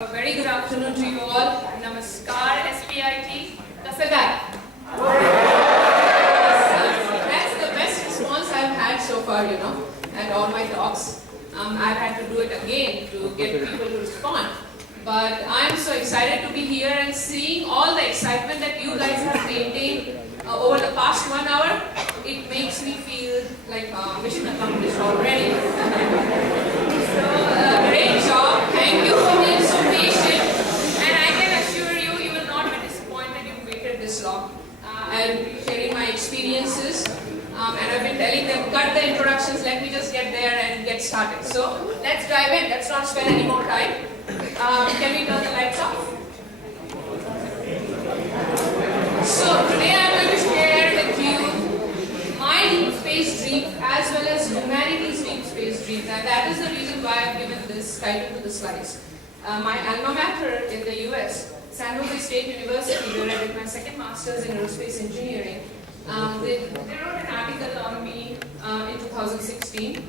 A very good afternoon to you all. Namaskar, SPIT. Kasagar. That's the best response I've had so far, at all my talks. I've had to do it again to get people to respond. But I'm so excited to be here and seeing all the excitement that you guys have maintained over the past 1 hour. It makes me feel like mission accomplished already. So, great job. Thank you for being so patient. And I can assure you, you will not be disappointed you've waited this long. I'll be sharing my experiences. And I've been telling them, cut the introductions, let me just get there and get started. So, let's dive in. Let's not spend any more time. Can we turn the lights off? So, today I'm going to share with you my deep space dreams as well as humanity's deep space dreams. And that is the reason why I've given this title to the slides. My alma mater in the US, San Jose State University, where I did my second master's in aerospace engineering, they wrote an article on me in 2016,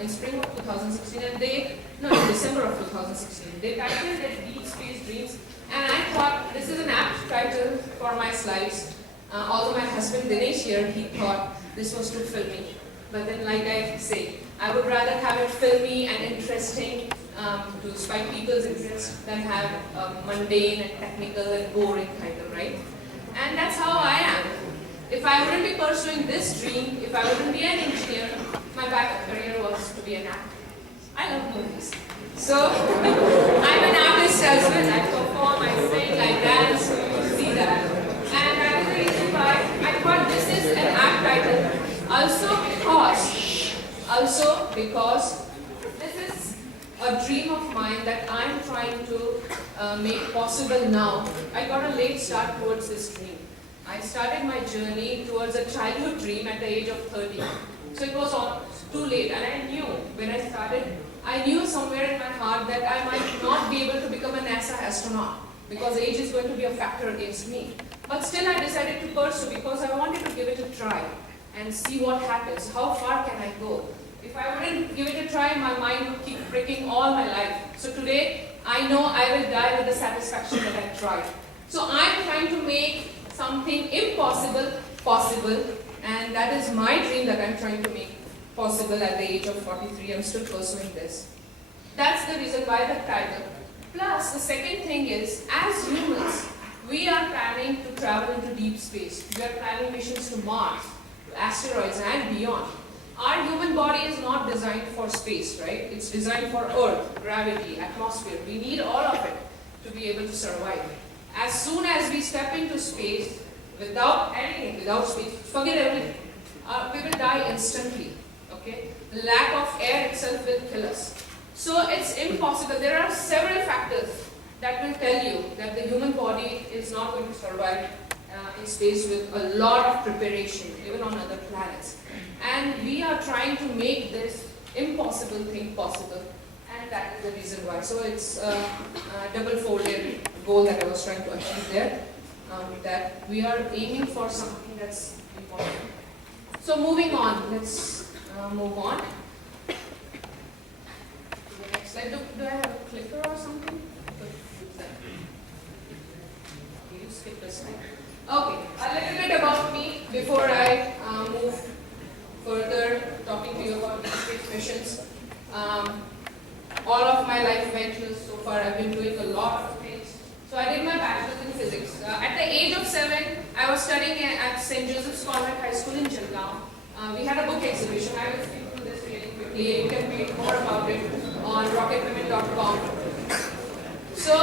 in spring of 2016, and in December of 2016. They titled it Deep Space Dreams, and I thought this is an apt title for my slides. Although my husband Dinesh here, he thought this was too filmy. But then, like I say, I would rather have it filmy and interesting to spike people's interest than have a mundane and technical and boring title, right? And that's how I am. If I wouldn't be pursuing this dream, if I wouldn't be an engineer, my backup career was to be an actor. I love movies. So, I'm an artist as well. I perform, I sing, I dance, so you see that. And that is the reason why I thought this is an apt title. Also because this is a dream of mine that I'm trying to make possible now. I got a late start towards this dream. I started my journey towards a childhood dream at the age of 30. So it was too late, and I knew when I started, I knew somewhere in my heart that I might not be able to become a NASA astronaut because age is going to be a factor against me. But still I decided to pursue because I wanted to give it a try and see what happens. How far can I go? If I wouldn't give it a try, my mind would keep breaking all my life. So today, I know I will die with the satisfaction that I tried. So I'm trying to make something impossible possible, and that is my dream that I'm trying to make possible at the age of 43. I'm still pursuing this. That's the reason why the title. Plus, the second thing is, as humans, we are planning to travel into deep space. We are planning missions to Mars, to asteroids and beyond. Our human body is not designed for space, right? It's designed for Earth, gravity, atmosphere. We need all of it to be able to survive. As soon as we step into space, without anything, without space, forget everything. We will die instantly, okay? The lack of air itself will kill us. So it's impossible. There are several factors that will tell you that the human body is not going to survive in space with a lot of preparation, even on other planets. And we are trying to make this impossible thing possible, and that is the reason why. So it's a double-folded goal that I was trying to achieve there, that we are aiming for something that's important. So moving on, let's move on to the next slide. Do I have a clicker or something? You skip this slide. Okay, a little bit about me before I move further talking to you about deep space missions. All of my life ventures so far, I've been doing a lot of things. So I did my bachelor's in physics. At the age of 7, I was studying at St. Joseph's Convent High School in Jalgaon. We had a book exhibition. I will speak through this really quickly. You can read more about it on rocketwomen.com. So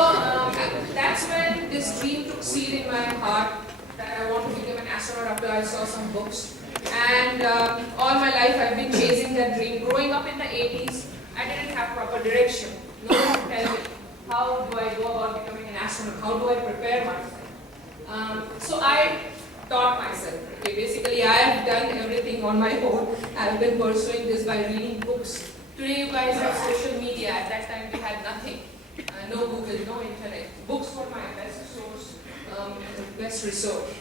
that's when this dream took seed in my heart that I want to become an astronaut after I saw some books. And all my life I've been chasing that dream. Growing up in the 80s, I didn't have proper direction. No one would tell me, how do I go about becoming an astronaut? How do I prepare myself? So I taught myself. Okay, basically, I have done everything on my own. I've been pursuing this by reading books. Today, you guys have social media. At that time, we had nothing. No Google, no internet. Books were my best source, best resource.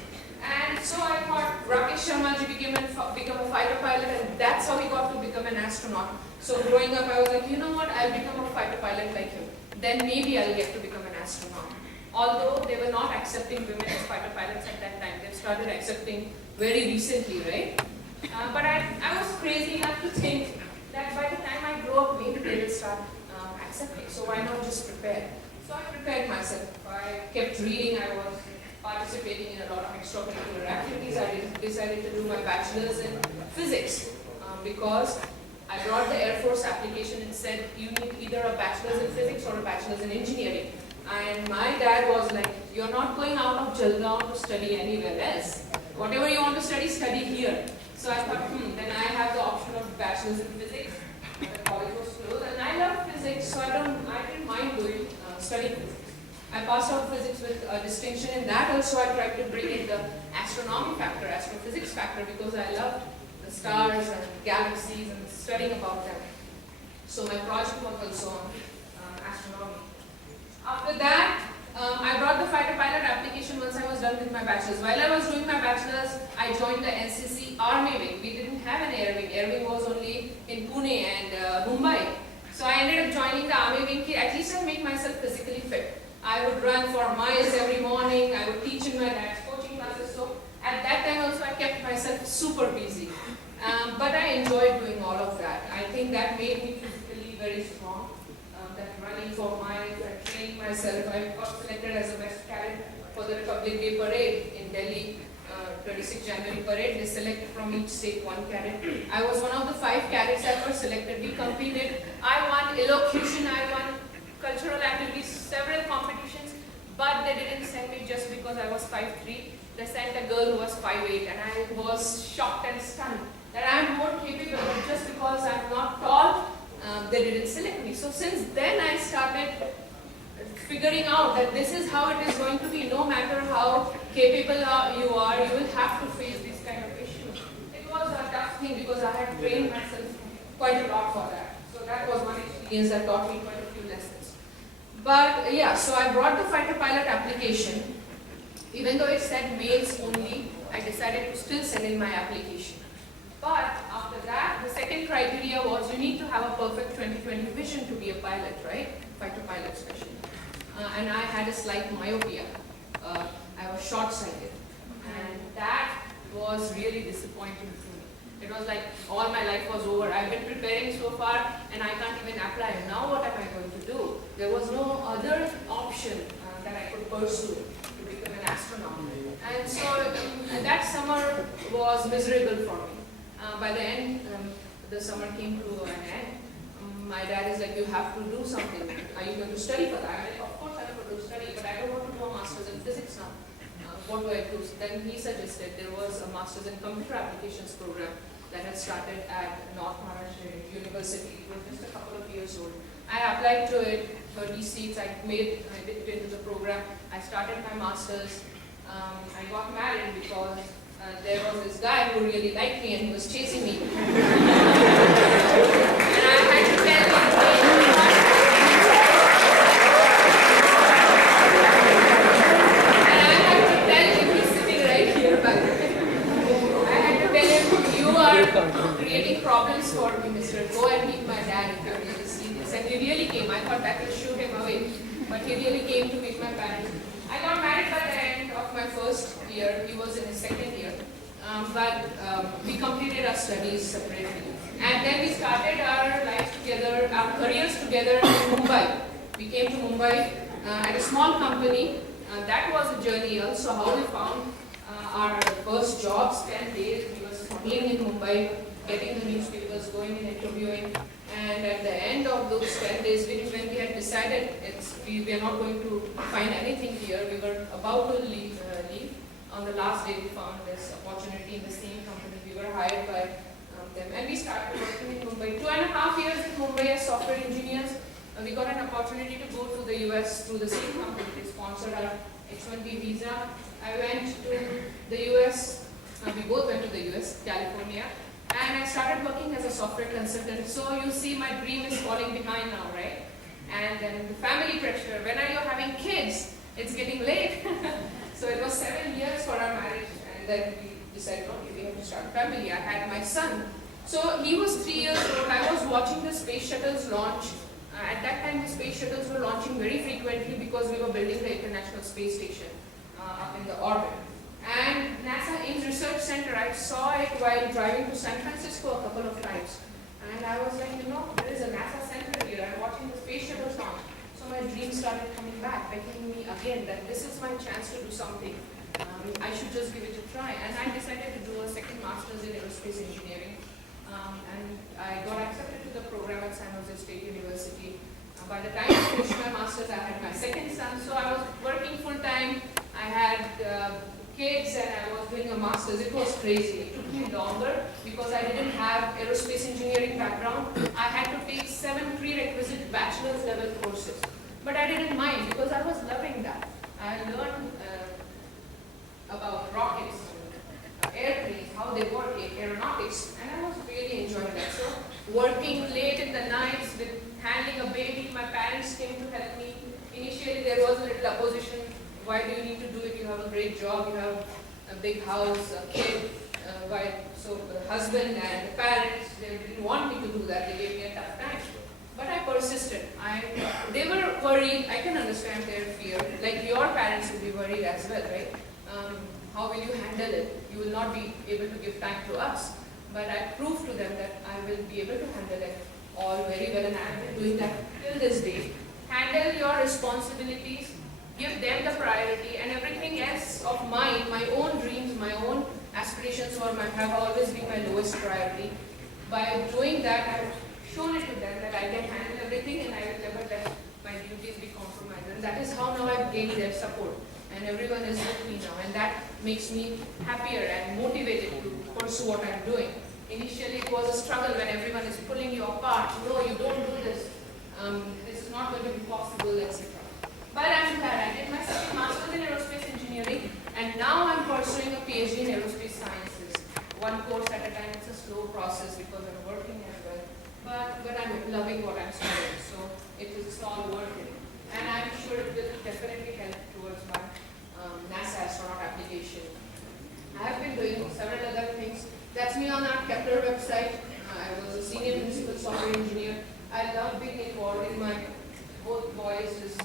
And so I thought Rakesh Sharmaji become a fighter pilot, and that's how he got to become an astronaut. So growing up, I was like, you know what, I'll become a fighter pilot like him. then maybe I'll get to become an astronaut. Although they were not accepting women as fighter pilots at that time. They've started accepting very recently, right? But I was crazy enough to think that by the time I grow up, maybe they will start accepting. So why not just prepare? So I prepared myself. I kept reading. I was participating in a lot of extracurricular activities. I decided to do my bachelor's in physics because I brought the Air Force application and said you need either a bachelor's in physics or a bachelor's in engineering. And my dad was like, you're not going out of Jalgaon to study anywhere else. Whatever you want to study here. So I thought, then I have the option of bachelor's in physics. The college was closed, and I love physics, so I didn't mind studying physics. I passed out physics with a distinction in that. Also, I tried to bring in the astronomy factor, astrophysics factor, because I loved the stars and galaxies and studying about them. So my project was also on astronomy. After that, I brought the fighter pilot application once I was done with my bachelor's. While I was doing my bachelor's, I joined the NCC Army wing. We didn't have an air wing. Air wing was only in Pune and Mumbai. So I ended up joining the Army wing. At least I make myself physically fit. I would run for miles every morning. I would teach in my dad's coaching classes. So at that time also I kept myself super busy. But I enjoyed doing all of that. I think that made me physically very strong. That running for miles, I trained myself. I got selected as a best cadet for the Republic Day parade in Delhi. 26 January parade, they select from each state one cadet. I was one of the 5 cadets that were selected. We competed. I won elocution, I won cultural activities, several competitions, but they didn't send me just because I was 5'3". They sent a girl who was 5'8", and I was shocked and stunned that I am more capable, but just because I'm not tall, they didn't select me. So since then I started figuring out that this is how it is going to be. No matter how capable you are, you will have to face these kind of issues. It was a tough thing because I had trained myself quite a lot for that. So that was one experience that taught me quite a few lessons. But yeah, so I brought the fighter pilot application. Even though it said males only, I decided to still send in my application. But after that, the second criteria was you need to have a perfect 20/20 vision to be a pilot, right? Fighter pilot especially. And I had a slight myopia. I was short-sighted. And that was really disappointing for me. It was like all my life was over. I've been preparing so far and I can't even apply. Now what am I going to do? There was no other option that I could pursue to become an astronaut. And so that summer was miserable for me. By the end, the summer came to an end. My dad is like, you have to do something. Are you going to study for that? I'm like, of course I'm going to study, but I don't want to do a master's in physics now. What do I do? So then he suggested there was a master's in computer applications program that had started at North Maharashtra University. It was just a couple of years old. I applied to it, 30 seats, I made it into the program. I started my master's. I got married because there was this guy who really liked me and he was chasing me. And I had to tell him, he's sitting right here, but I had to tell him, you are creating problems for me, mister. Go and meet my dad if you're really serious. And he really came. I thought that would shoo him away, but he really came to meet my parents. I got married by the end of my first year. He was in his second year. But we completed our studies separately. And then we started our lives together, our careers together in Mumbai. We came to Mumbai at a small company. That was a journey also, how we found our first jobs, 10 days. We were struggling in Mumbai, getting the newspapers, going and interviewing. And at the end of those 10 days, when we had decided we are not going to find anything here, we were about to leave. On the last day, we found this opportunity in the same company. We were hired by them, and we started working in Mumbai. 2.5 years in Mumbai as software engineers. We got an opportunity to go to the US through the same company. They sponsored our H-1B visa. I went to the US. We both went to the US, California, and I started working as a software consultant. So you see, my dream is falling behind now, right? And then the family pressure. When are you having kids? It's getting late. So it was 7 years for our marriage, and then we decided, okay, we have to start a family. I had my son. So he was 3 years old. I was watching the space shuttles launch, At that time, the space shuttles were launching very frequently because we were building the International Space Station up in the orbit. And NASA Ames Research Center, I saw it while driving to San Francisco a couple of times. And I was like, there is a NASA center here. I'm watching the space shuttles launch. So my dream started coming back, begging me again that this is my chance to do something. I should just give it a try. And I decided to do a second master's in aerospace engineering. And I got accepted to the program at San Jose State University. By the time I finished my master's, I had my second son. So I was working full time. I had kids and I was doing a master's. It was crazy. It took me longer because I didn't have aerospace engineering background. I had to take 7 prerequisite bachelor's level courses. But I didn't mind because I was loving that. I learned about rockets, airplanes, how they work, aeronautics, and I was really enjoying that. So working late in the nights with handling a baby, my parents came to help me. Initially there was a little opposition. Why do you need to do it? You have a great job, you have a big house, a kid. So the husband and the parents, they didn't want me to do that. They gave me a tough time. But I persisted. They were worried. I can understand their fear. Like your parents will be worried as well, right? How will you handle it? You will not be able to give time to us. But I proved to them that I will be able to handle it all very well, and I have been doing that till this day. Handle your responsibilities, give them the priority, and everything else of mine, my own dreams, my own aspirations have always been my lowest priority. By doing that, I have shown it to them that I can handle everything and I will never let my duties be compromised. And that is how now I've gained their support. And everyone is with me now, and that makes me happier and motivated to pursue what I'm doing. Initially, it was a struggle when everyone is pulling you apart. No, you don't do this. This is not going to be possible, etc. But I'm glad I did my second master's in aerospace engineering, and now I'm pursuing a PhD in aerospace sciences. One course at a time. It's a slow process because I'm working as well. But I'm loving what I'm studying, so it's all worth it. And I'm sure it will definitely help towards my NASA astronaut application. I have been doing several other things. That's me on our Kepler website. I was a senior principal software engineer. I love being involved in my both boys'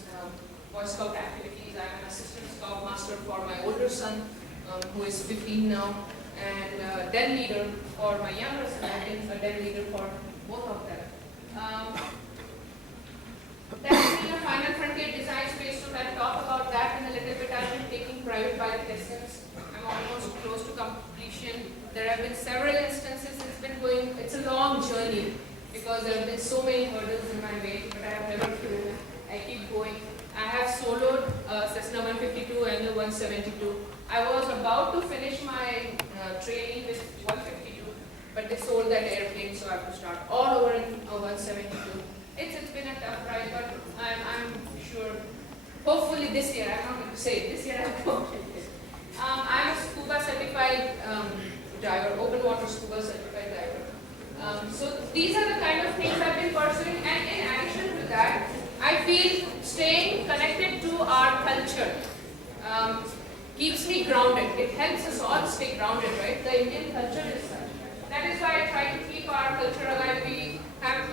Boy Scout activities. I'm an assistant scout master for my older son, who is 15 now, and den leader for my younger son. I've been a den leader for both of them. That's been a final frontier design space, so I'll talk about that in a little bit. I've been taking private pilot lessons. I'm almost close to completion. There have been several instances. It's a long journey because there have been so many hurdles in my way, but I have never given up. I keep going. I have soloed Cessna 152 and the 172. I was about to finish my training with 152, but they sold that airplane, so I have to start all over in 172. It's been a tough ride, but I'm sure, hopefully this year, I'm not going to say it, this year I'll complete it. I'm a scuba certified diver, open water scuba certified diver. So these are the kind of things I've been pursuing, and in addition to that, I feel staying connected to our culture keeps me grounded. It helps us all stay grounded, right? The Indian culture is such. That is why I try to keep our culture alive. We have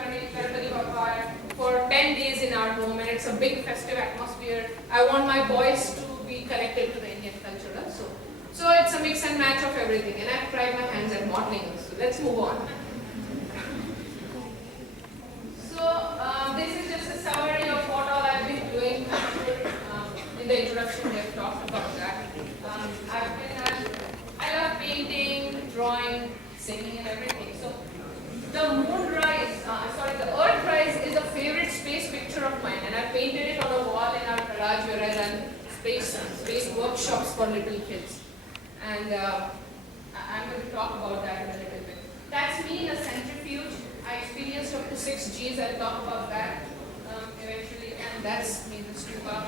for 10 days in our home, and it's a big festive atmosphere. I want my boys to be connected to the Indian culture also. So it's a mix and match of everything, and I've tried my hands at modeling also. Let's move on. So this is just a summary of what all I've been doing. In the introduction, they've talked about that. I love painting, drawing, singing, and everything. So the the Earthrise is a favorite space picture of mine, and I painted it on a wall in our garage where I run space workshops for little kids. And I'm going to talk about that in a little bit. That's me in a centrifuge. I experienced up to 6 Gs. I'll talk about that eventually. And that's me in the scuba,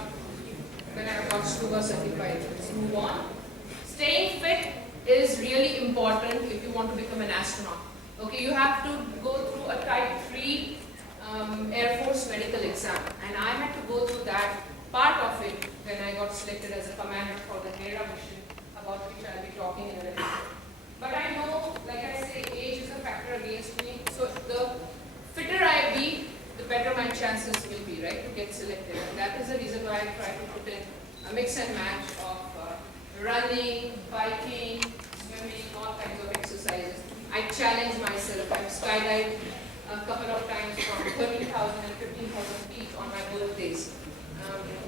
when I got scuba certified. Let's move on. Staying fit is really important if you want to become an astronaut. Okay, you have to go through a Type 3 Air Force medical exam, and I had to go through that part of it when I got selected as a commander for the Hera mission, about which I'll be talking in a little bit. But I know, like I say, age is a factor against me, so the fitter I be, the better my chances will be, right, to get selected. And that is the reason why I try to put in a mix and match of running, biking, swimming, all kinds of exercises. I challenge myself. I've skydived a couple of times from 13,000 and 15,000 feet on my birthdays.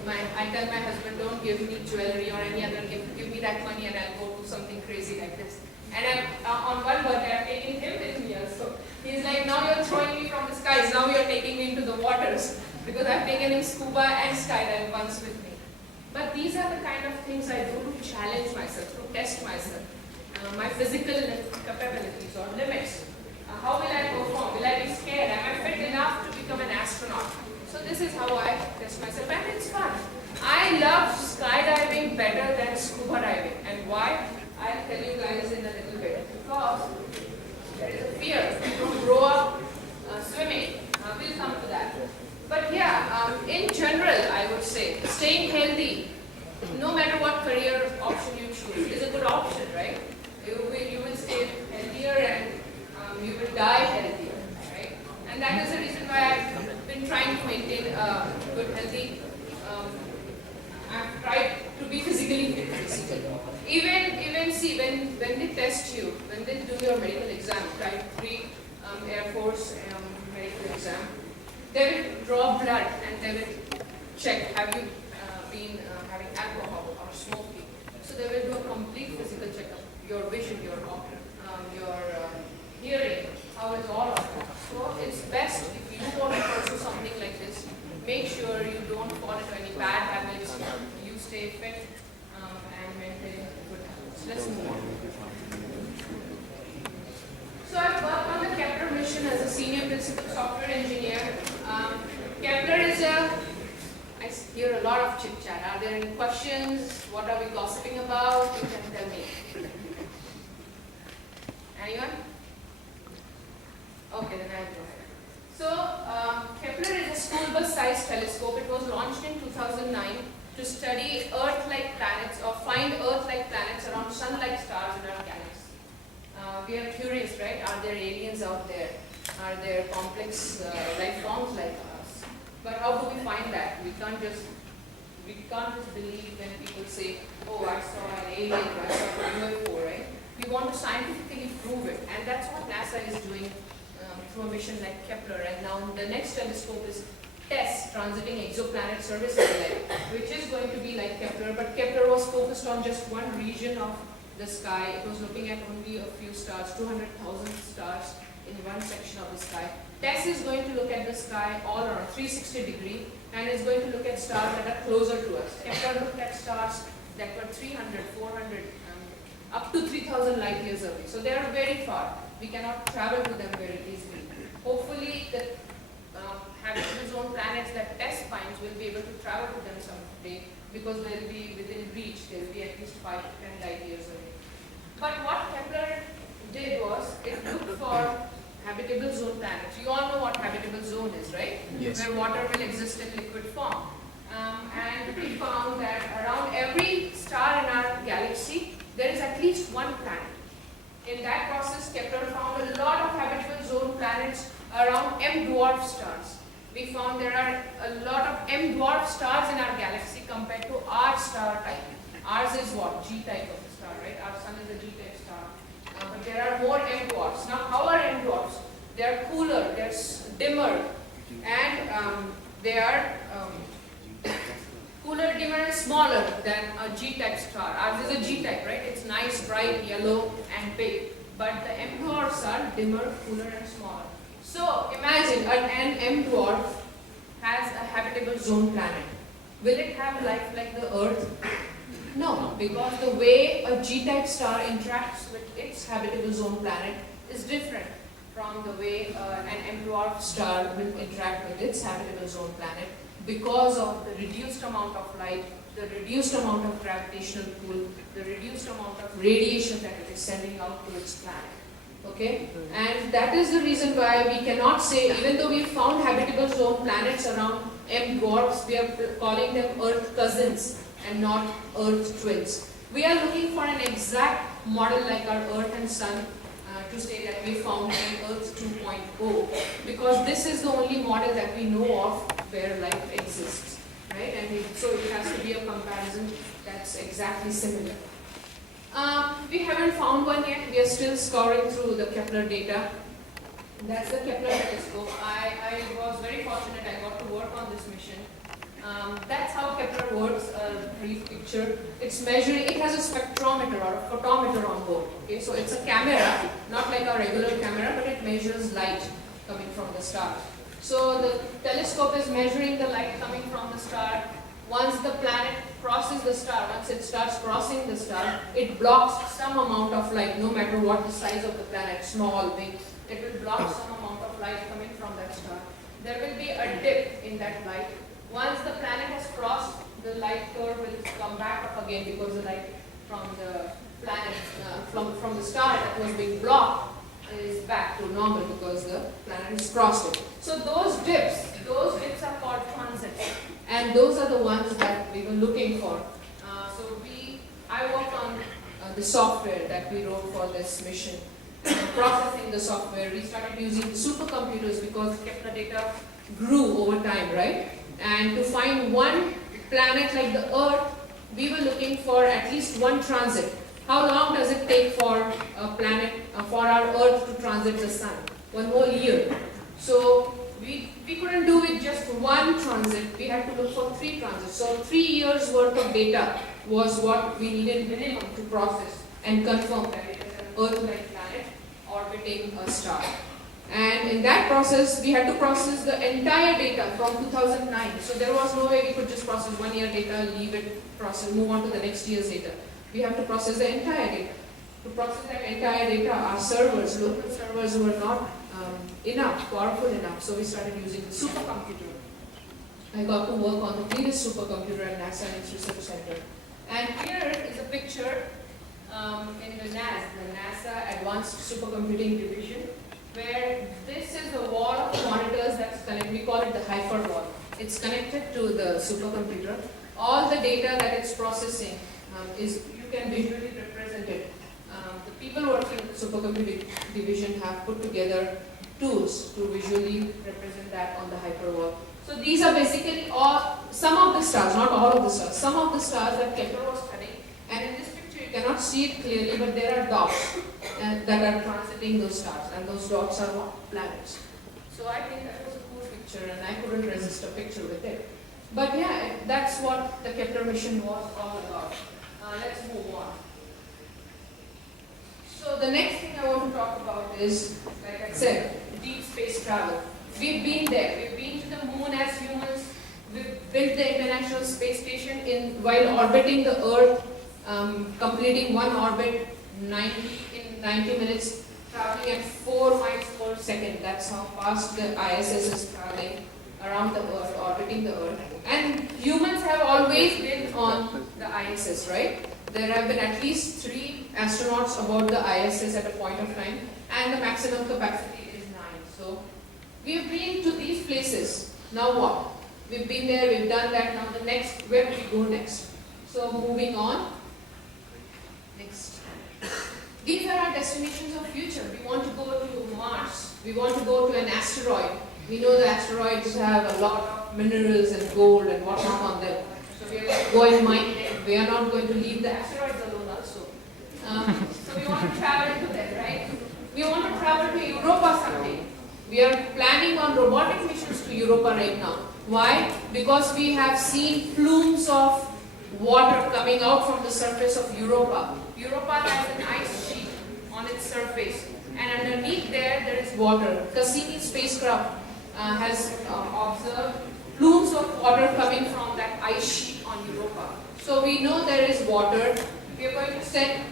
I tell my husband, don't give me jewelry or any other gift, give me that money and I'll go do something crazy like this. And on one birthday, I've taken him with me also. He's like, now you're throwing me from the skies, now you're taking me into the waters. Because I've taken him scuba and skydive once with me. But these are the kind of things I do to challenge myself, to test myself. My physical capabilities or limits. How will I perform? Will I be scared? Am I fit enough to become an astronaut? So this is how I test myself, and it's fun. I love skydiving better than scuba diving. And why? I'll tell you guys in a little bit. Because there is a fear. People grow up swimming. We'll come to that. But yeah, in general, I would say, staying healthy, no matter what career option you choose, is a good option, right? You will stay healthier and you will die healthier, right? And that is the reason why I've been trying to maintain a good, healthy. I've tried to be physically fit, basically. Even see when they test you, when they do your medical exam, type 3 Air Force medical exam, they will draw blood and they will check, have you been having alcohol or smoking. So they will do a complete physical checkup, your vision, your hearing, how is all of that. So it's best if you want to pursue something like this, make sure you don't fall into any bad habits, you stay fit and maintain good habits. Let's move on. So I've worked on the Kepler mission as a senior principal software engineer. Kepler is I hear a lot of chit chat. Are there any questions? What are we gossiping about? You can tell me. Anyone? Okay, then I'll go ahead. So, Kepler is a school bus-sized telescope. It was launched in 2009 to study Earth-like planets or find Earth-like planets around Sun-like stars in our galaxy. We are curious, right? Are there aliens out there? Are there complex life forms like us? But how do we find that? We can't just believe when people say, oh, I saw an alien, I saw a UFO, right? We want to scientifically prove it, and that's what NASA is doing through a mission like Kepler. And now the next telescope is TESS, Transiting Exoplanet Service Satellite, which is going to be like Kepler, but Kepler was focused on just one region of the sky. It was looking at only a few stars, 200,000 stars in one section of the sky. TESS is going to look at the sky all around 360 degrees, and is going to look at stars that are closer to us. Kepler looked at stars that were 300, 400, up to 3,000 light years away. So they are very far. We cannot travel to them very easily. Hopefully the habitable zone planets that TESS finds will be able to travel to them someday, because they will be within reach. They will be at least 5 to 10 light years away. But what Kepler did was, it looked for habitable zone planets. You all know what habitable zone is, right? Yes. Where water will exist in liquid form. And we found that around every star in our galaxy, there is at least one planet. In that process, Kepler found a lot of habitable zone planets around M-dwarf stars. We found there are a lot of M-dwarf stars in our galaxy compared to our star type. Ours is what? G-type of star, right? Our sun is a G-type star. But there are more M-dwarfs. Now, how are M-dwarfs? They are cooler, they are dimmer, and they are cooler, dimmer, and smaller than a G-type star. Ours is a G-type, right? It's nice, bright, yellow, and big. But the M-dwarfs are dimmer, cooler, and smaller. So imagine an M-dwarf has a habitable zone planet. Will it have life like the Earth? No, because the way a G-type star interacts with its habitable zone planet is different from the way an M-dwarf star will interact with its habitable zone planet, because of the reduced amount of light, the reduced amount of gravitational pull, the reduced amount of radiation that it is sending out to its planet. Okay? And that is the reason why we cannot say, even though we found habitable zone planets around M-dwarfs, we are calling them Earth cousins and not Earth twins. We are looking for an exact model like our Earth and Sun, to say that we found an Earth 2.0, because this is the only model that we know of where life exists, right? And so it has to be a comparison that's exactly similar. We haven't found one yet. We are still scouring through the Kepler data. That's the Kepler telescope. I was very fortunate I got to work on this mission. That's how Kepler works, a brief picture. It's measuring, it has a spectrometer or a photometer on board. Okay, so it's a camera, not like a regular camera, but it measures light coming from the star. So the telescope is measuring the light coming from the star. Once the planet crosses the star, once it starts crossing the star, it blocks some amount of light, no matter what the size of the planet, small, big. It will block some amount of light coming from that star. There will be a dip in that light. Once the planet has crossed, the light curve will come back up again, because the light from the planet, from the star that was being blocked is back to normal because the planet has crossed it. So those dips are called transits, and those are the ones that we were looking for. I worked on the software that we wrote for this mission. Processing the software, we started using supercomputers because Kepler data grew over time, right? And to find one planet like the Earth, we were looking for at least one transit. How long does it take for a planet, for our Earth to transit the Sun? One whole year. So we couldn't do it just one transit, we had to look for 3 transits. So 3 years worth of data was what we needed minimum to process and confirm that it is an Earth-like planet orbiting a star. And in that process, we had to process the entire data from 2009. So there was no way we could just process 1 year data, leave it, process, move on to the next year's data. We have to process the entire data. To process that entire data, our servers, local servers, were not powerful enough. So we started using the supercomputer. I got to work on the cleanest supercomputer at NASA Research Center. And here is a picture in the NASA Advanced Supercomputing Division, where this is the wall of monitors that's connected. We call it the hyper wall. It's connected to the supercomputer. All the data that it's processing you can visually represent it. The people working in the supercomputing division have put together tools to visually represent that on the hyper wall. So these are basically some of the stars, not all of the stars, some of the stars that Kepler was studying. And in this picture you cannot see it clearly, but there are dots that are transiting those stars, and those dots are what? Planets. So I think that was a cool picture, and I couldn't resist a picture with it. But yeah, that's what the Kepler mission was all about. Let's move on. So the next thing I want to talk about is, like I said, deep space travel. We've been there. We've been to the moon as humans. We've built the International Space Station while orbiting the Earth, completing one orbit in 90 minutes, traveling at 4 miles per second. That's how fast the ISS is traveling around the Earth, orbiting the Earth. And humans have always been on the ISS, right? There have been at least 3 astronauts aboard the ISS at a point of time, and the maximum capacity is 9. So we've been to these places. Now what? We've been there, we've done that. Now the next, where do we go next? So moving on. Next. These are our destinations of future. We want to go to Mars. We want to go to an asteroid. We know the asteroids have a lot of minerals and gold and whatnot on them. So we are going to go and mine them. We are not going to leave the asteroids alone also. So we want to travel to them, right? We want to travel to Europa someday. We are planning on robotic missions to Europa right now. Why? Because we have seen plumes of water coming out from the surface of Europa. Europa has an ice sheet on its surface, and underneath there is water. Cassini spacecraft has observed plumes of water coming from that ice sheet on Europa. So we know there is water. We are going to send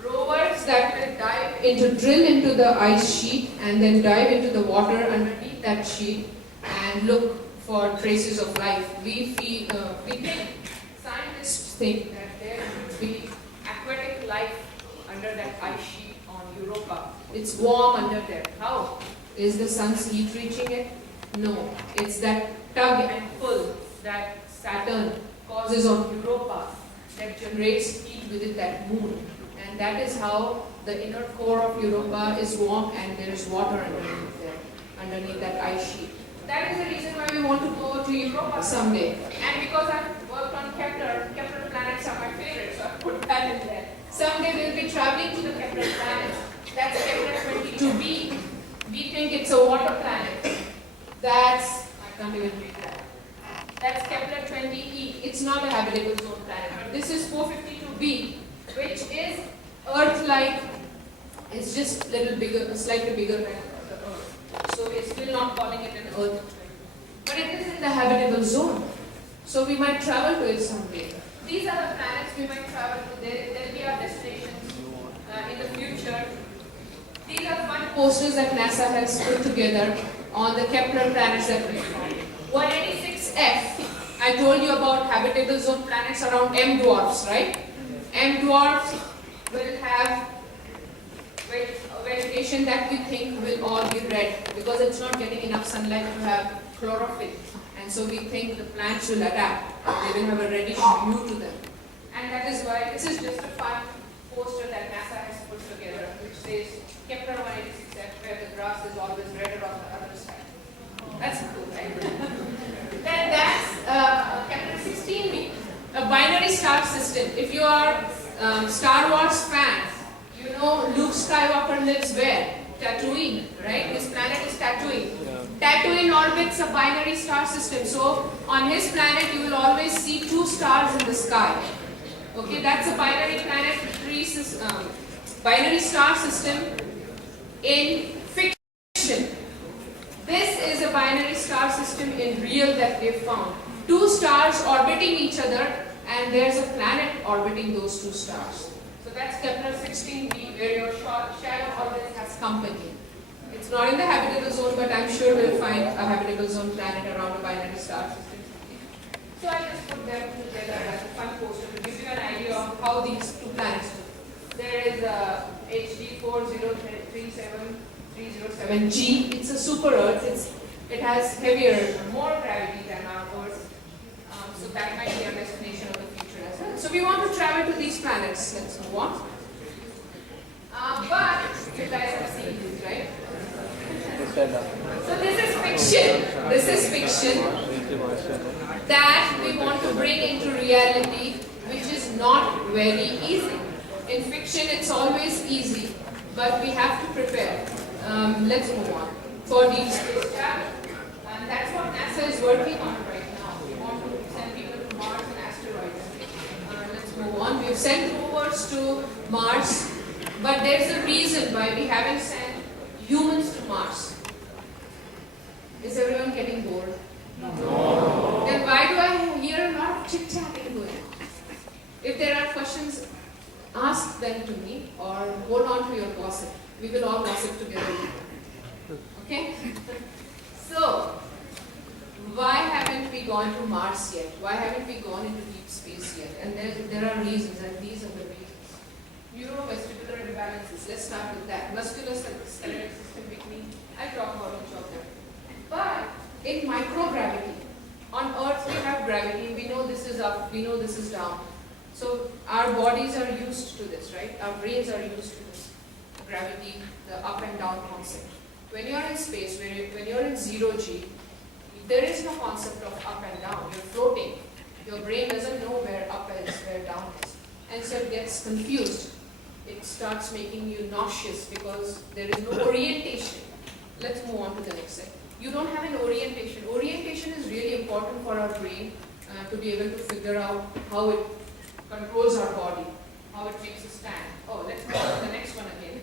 rovers that will drill into the ice sheet and then dive into the water underneath that sheet and look for traces of life. We think, scientists think that there could be aquatic life under that ice sheet on Europa. It's warm under there. How? Is the sun's heat reaching it? No. It's that tug and pull that Saturn causes on Europa that generates heat within that moon. And that is how the inner core of Europa is warm and there is water underneath there, underneath that ice sheet. That is the reason why we want to go to Europa someday. And because I've worked on Kepler planets are my favorite, so I put that in there. Someday we'll be traveling to the Kepler planets. That's Kepler 22b. We think it's a water planet. That's, I can't even read that. That's Kepler 20e. It's not a habitable zone planet. But this is 452b, which is Earth-like. It's just a little bigger, slightly bigger than the Earth. So we're still not calling it an Earth. But it is in the habitable zone. So we might travel to it someday. These are the planets we might travel to. There'll be our destinations in the future. These are fun posters that NASA has put together on the Kepler planets that we found. 186F, I told you about habitable zone planets around M dwarfs, right? M dwarfs will have vegetation that we think will all be red because it's not getting enough sunlight to have chlorophyll. And so we think the plants will adapt. They will have a reddish hue to them. And that is why this is just a fun poster that NASA has put together, which says Kepler 186F, where the grass is always redder on the other side. That's cool, right? Then that's Kepler 16b, a binary star system. If you are Star Wars fans, you know Luke Skywalker lives where? Tatooine, right? His planet is Tatooine. Tatooine orbits a binary star system. So on his planet, you will always see two stars in the sky. Okay, that's a binary planet, binary star system in fiction. This is a binary star system in real that they've found. Two stars orbiting each other, and there's a planet orbiting those two stars. So that's Kepler 16b, where your shadow always has company. It's not in the habitable zone, but I'm sure we'll find a habitable zone planet around a binary star system. So I just put them together as a fun poster to give you an idea of how these two planets do. There is a HD 4037307G. It's a super Earth. It has heavier, more gravity than our Earth. So that might be our destination of the future as well. So we want to travel to these planets. Let's move on. But you guys have seen these, right? So this is fiction. This is fiction that we want to bring into reality, which is not very easy. In fiction, it's always easy, but we have to prepare. Let's move on. For deep space travel. And that's what NASA is working on right now. We want to send people to Mars and asteroids. Let's move on. We've sent rovers to Mars, but there's a reason why we haven't sent humans to Mars. Is everyone getting bored? No. Then why do I hear a lot of chit-chatting going on? If there are questions, ask them to me or hold on to your gossip. We will all gossip together. Okay? So, why haven't we gone to Mars yet? Why haven't we gone into deep space yet? And there are reasons, and these are the reasons. Neurovestibular imbalances. Let's start with that. Musculoskeletal system weakening. I'll talk about each of them. But in microgravity, on Earth we have gravity. We know this is up, we know this is down. So our bodies are used to this, right? Our brains are used to this gravity, the up and down concept. When you're in space, when you're in 0G, there is no concept of up and down. You're floating. Your brain doesn't know where up is, where down is. And so it gets confused. It starts making you nauseous because there is no orientation. Let's move on to the next slide. You don't have an orientation. Orientation is really important for our brain to be able to figure out how it controls our body, how it makes us stand. Oh, let's move on to the next one again.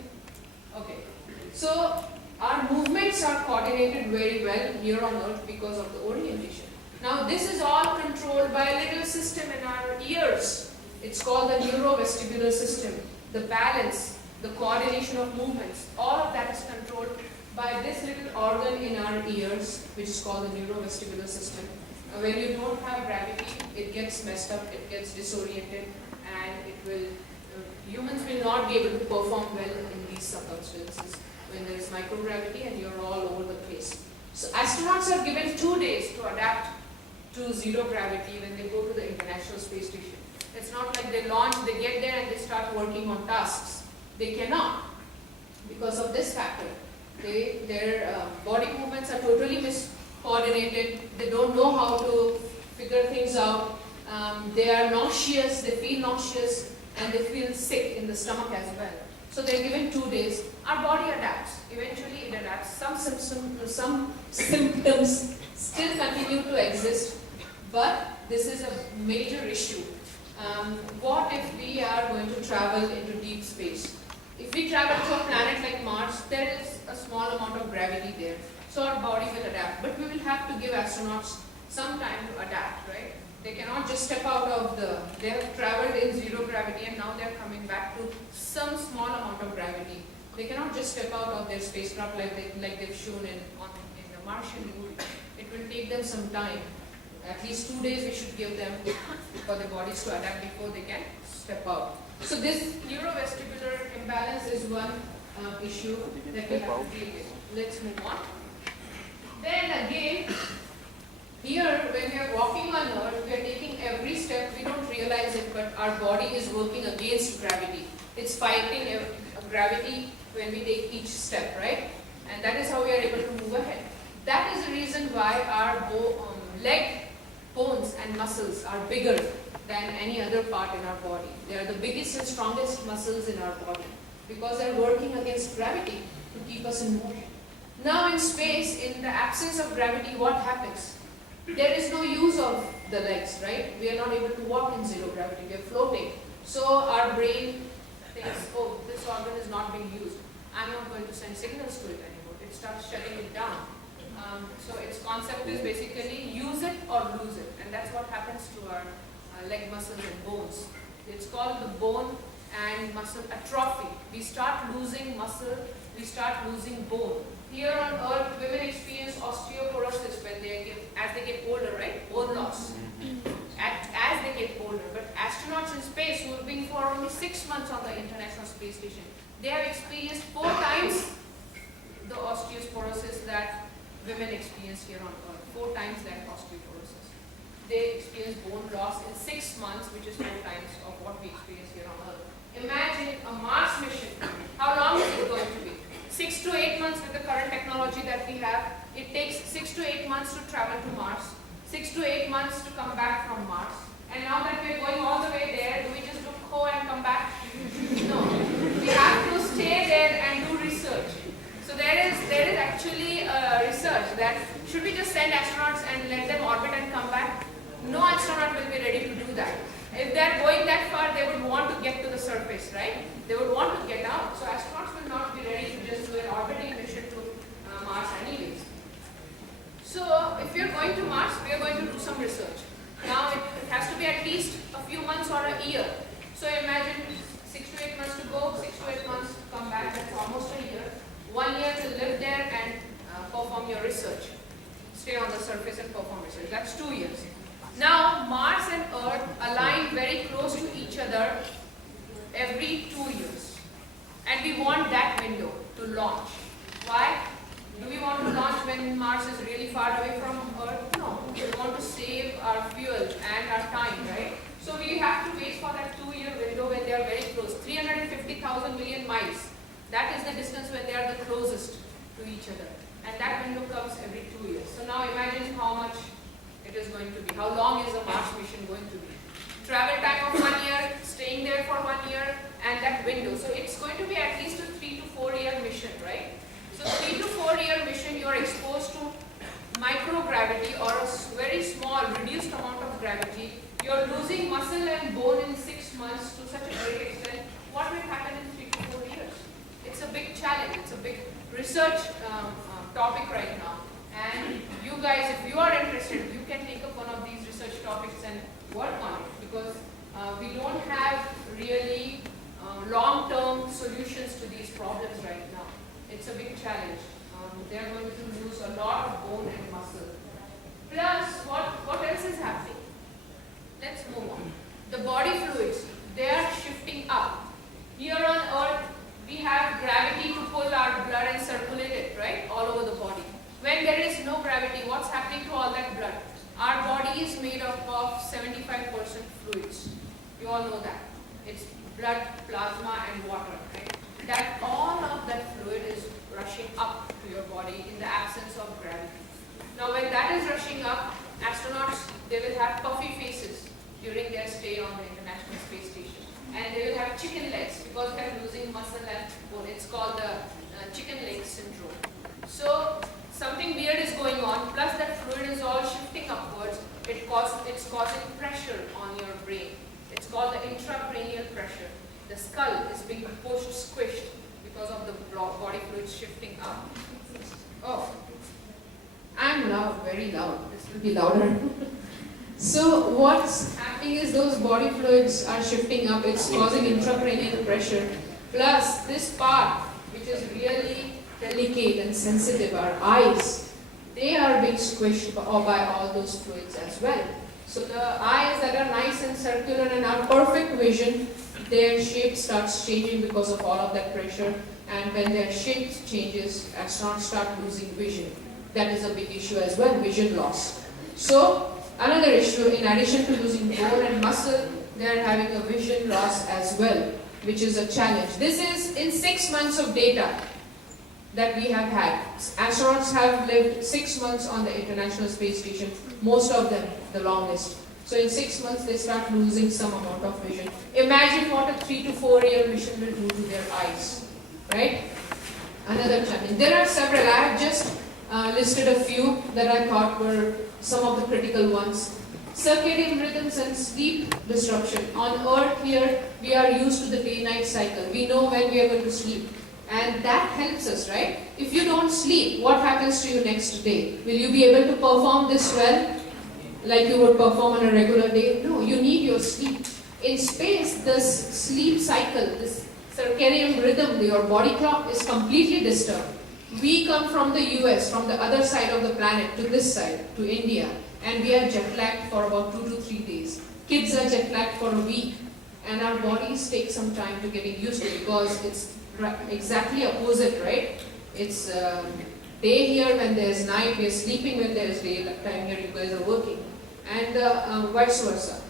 Okay. So our movements are coordinated very well here on Earth because of the orientation. Now this is all controlled by a little system in our ears. It's called the neurovestibular system. The balance, the coordination of movements, all of that is controlled by this little organ in our ears, which is called the neurovestibular system. When you don't have gravity, it gets messed up, it gets disoriented, and humans will not be able to perform well in these circumstances when there is microgravity and you're all over the place. So astronauts are given 2 days to adapt to zero gravity when they go to the International Space Station. It's not like they launch, they get there and they start working on tasks. They cannot, because of this factor. Their body movements are totally miscoordinated. They don't know how to figure things out. They are nauseous, they feel nauseous, and they feel sick in the stomach as well. So they're given 2 days. Our body adapts. Eventually it adapts. Some symptoms still continue to exist, but this is a major issue. What if we are going to travel into deep space? If we travel to a planet like Mars, there is a small amount of gravity there. So our body will adapt. But we will have to give astronauts some time to adapt, right? They cannot just step out of they have traveled in zero gravity and now they are coming back to some small amount of gravity. They cannot just step out of their spacecraft like they've shown in the Martian movie. It will take them some time. At least 2 days we should give them for the bodies to adapt before they can step out. So this neurovestibular imbalance is one issue that we have to deal with. Let's move on. Then again, here when we are walking on Earth, we are taking every step, we don't realize it, but our body is working against gravity. It's fighting gravity when we take each step, right? And that is how we are able to move ahead. That is the reason why our leg bones and muscles are bigger than any other part in our body. They are the biggest and strongest muscles in our body because they are working against gravity to keep us in motion. Now in space, in the absence of gravity, what happens? There is no use of the legs, right? We are not able to walk in zero gravity, we are floating. So our brain thinks, oh, this organ is not being used. I'm not going to send signals to it anymore. It starts shutting it down. So its concept is basically use it or lose it. And that's what happens to our leg muscles and bones. It's called the bone and muscle atrophy. We start losing muscle, we start losing bone. Here on Earth, women experience osteoporosis when as they get older, right? Bone loss. As they get older. But astronauts in space who have been for only 6 months on the International Space Station, they have experienced 4 times the osteoporosis that women experience here on Earth. 4 times that osteoporosis. They experience bone loss in 6 months, which is 4 times of what we experience here on Earth. Imagine a Mars mission. How long is it going to be? 6 to 8 months with the current technology that we have. It takes 6 to 8 months to travel to Mars, 6 to 8 months to come back from Mars. And now that we are going all the way there, do we just do co and come back? No. We have to stay there and do research. So there is actually research that should we just send astronauts and let them orbit and come back? No astronaut will be ready to do that. If they are going that far, they would want to get to the surface, right? They would want to get out. So astronauts will not be ready to just do an orbiting mission to Mars anyways. So if we are going to Mars, we are going to do some research. Now it has to be at least a few months or a year. So imagine 6 to 8 months to go, 6 to 8 months to come back, that's almost a year. 1 year to live there and perform your research. Stay on the surface and perform research. That's 2 years. Now Mars and Earth align very close to each other every 2 years. And we want that window to launch. Why? Do we want to launch when Mars is really far away from Earth? No. We want to save our fuel and our time, right? So we have to wait for that 2-year window when they are very close. 350,000 million miles. That is the distance when they are the closest to each other. And that window comes every 2 years. So now imagine how much it is going to be. How long is a Mars mission going to be? Travel time of 1 year, staying there for 1 year, and that window. So it's going to be at least a 3 to 4 year mission, right? So 3 to 4 year mission, you are exposed to microgravity or a very small, reduced amount of gravity. You are losing muscle and bone in 6 months to such a great extent. What will happen in 3 to 4 years? It's a big challenge. It's a big research topic right now. And you guys, if you are interested, you can take up one of these research topics and work on it, because we don't have really long-term solutions to these problems right now. It's a big challenge. They are going to lose a lot of bone and muscle. Plus, what else is happening? Let's move on. The body fluids, they are shifting up. Here on Earth, we have gravity to pull our blood and circulate it, right, all over the body. When there is no gravity, what's happening to all that blood? Our body is made up of 75% fluids. You all know that. It's blood, plasma, and water, right? that all of that fluid is rushing up to your body in the absence of gravity. Now when that is rushing up, astronauts, they will have puffy faces during their stay on the International Space Station. And they will have chicken legs because they are losing muscle and bone. It's called the chicken leg syndrome. So something weird is going on, plus that fluid is all shifting upwards. It's causing pressure on your brain. It's called the intracranial pressure. The skull is being pushed, squished because of the body fluid shifting up. Oh, I'm loud, very loud. This will be louder. So what's happening is those body fluids are shifting up. It's causing intracranial pressure. Plus this part, which is really delicate and sensitive, our eyes, they are being squished by all those fluids as well. So the eyes that are nice and circular and have perfect vision, their shape starts changing because of all of that pressure. And when their shape changes, astronauts start losing vision. That is a big issue as well, vision loss. So another issue, in addition to losing bone and muscle, they are having a vision loss as well, which is a challenge. This is in 6 months of data that we have had. Astronauts have lived 6 months on the International Space Station, most of them the longest. So in 6 months they start losing some amount of vision. Imagine what a 3 to 4 year mission will do to their eyes, right? Another challenge. There are several. I have just listed a few that I thought were some of the critical ones. Circadian rhythms and sleep disruption. On Earth here, we are used to the day-night cycle. We know when we are going to sleep. And that helps us, right? If you don't sleep, what happens to you next day? Will you be able to perform this well, like you would perform on a regular day? No, you need your sleep. In space, this sleep cycle, this circadian rhythm, your body clock is completely disturbed. We come from the US, from the other side of the planet to this side, to India, and we are jet lagged for about 2 to 3 days. Kids are jet lagged for a week, and our bodies take some time to getting used to it because it's exactly opposite, right? It's day here when there's night, we're sleeping when there's daytime here, you guys are working, and vice versa.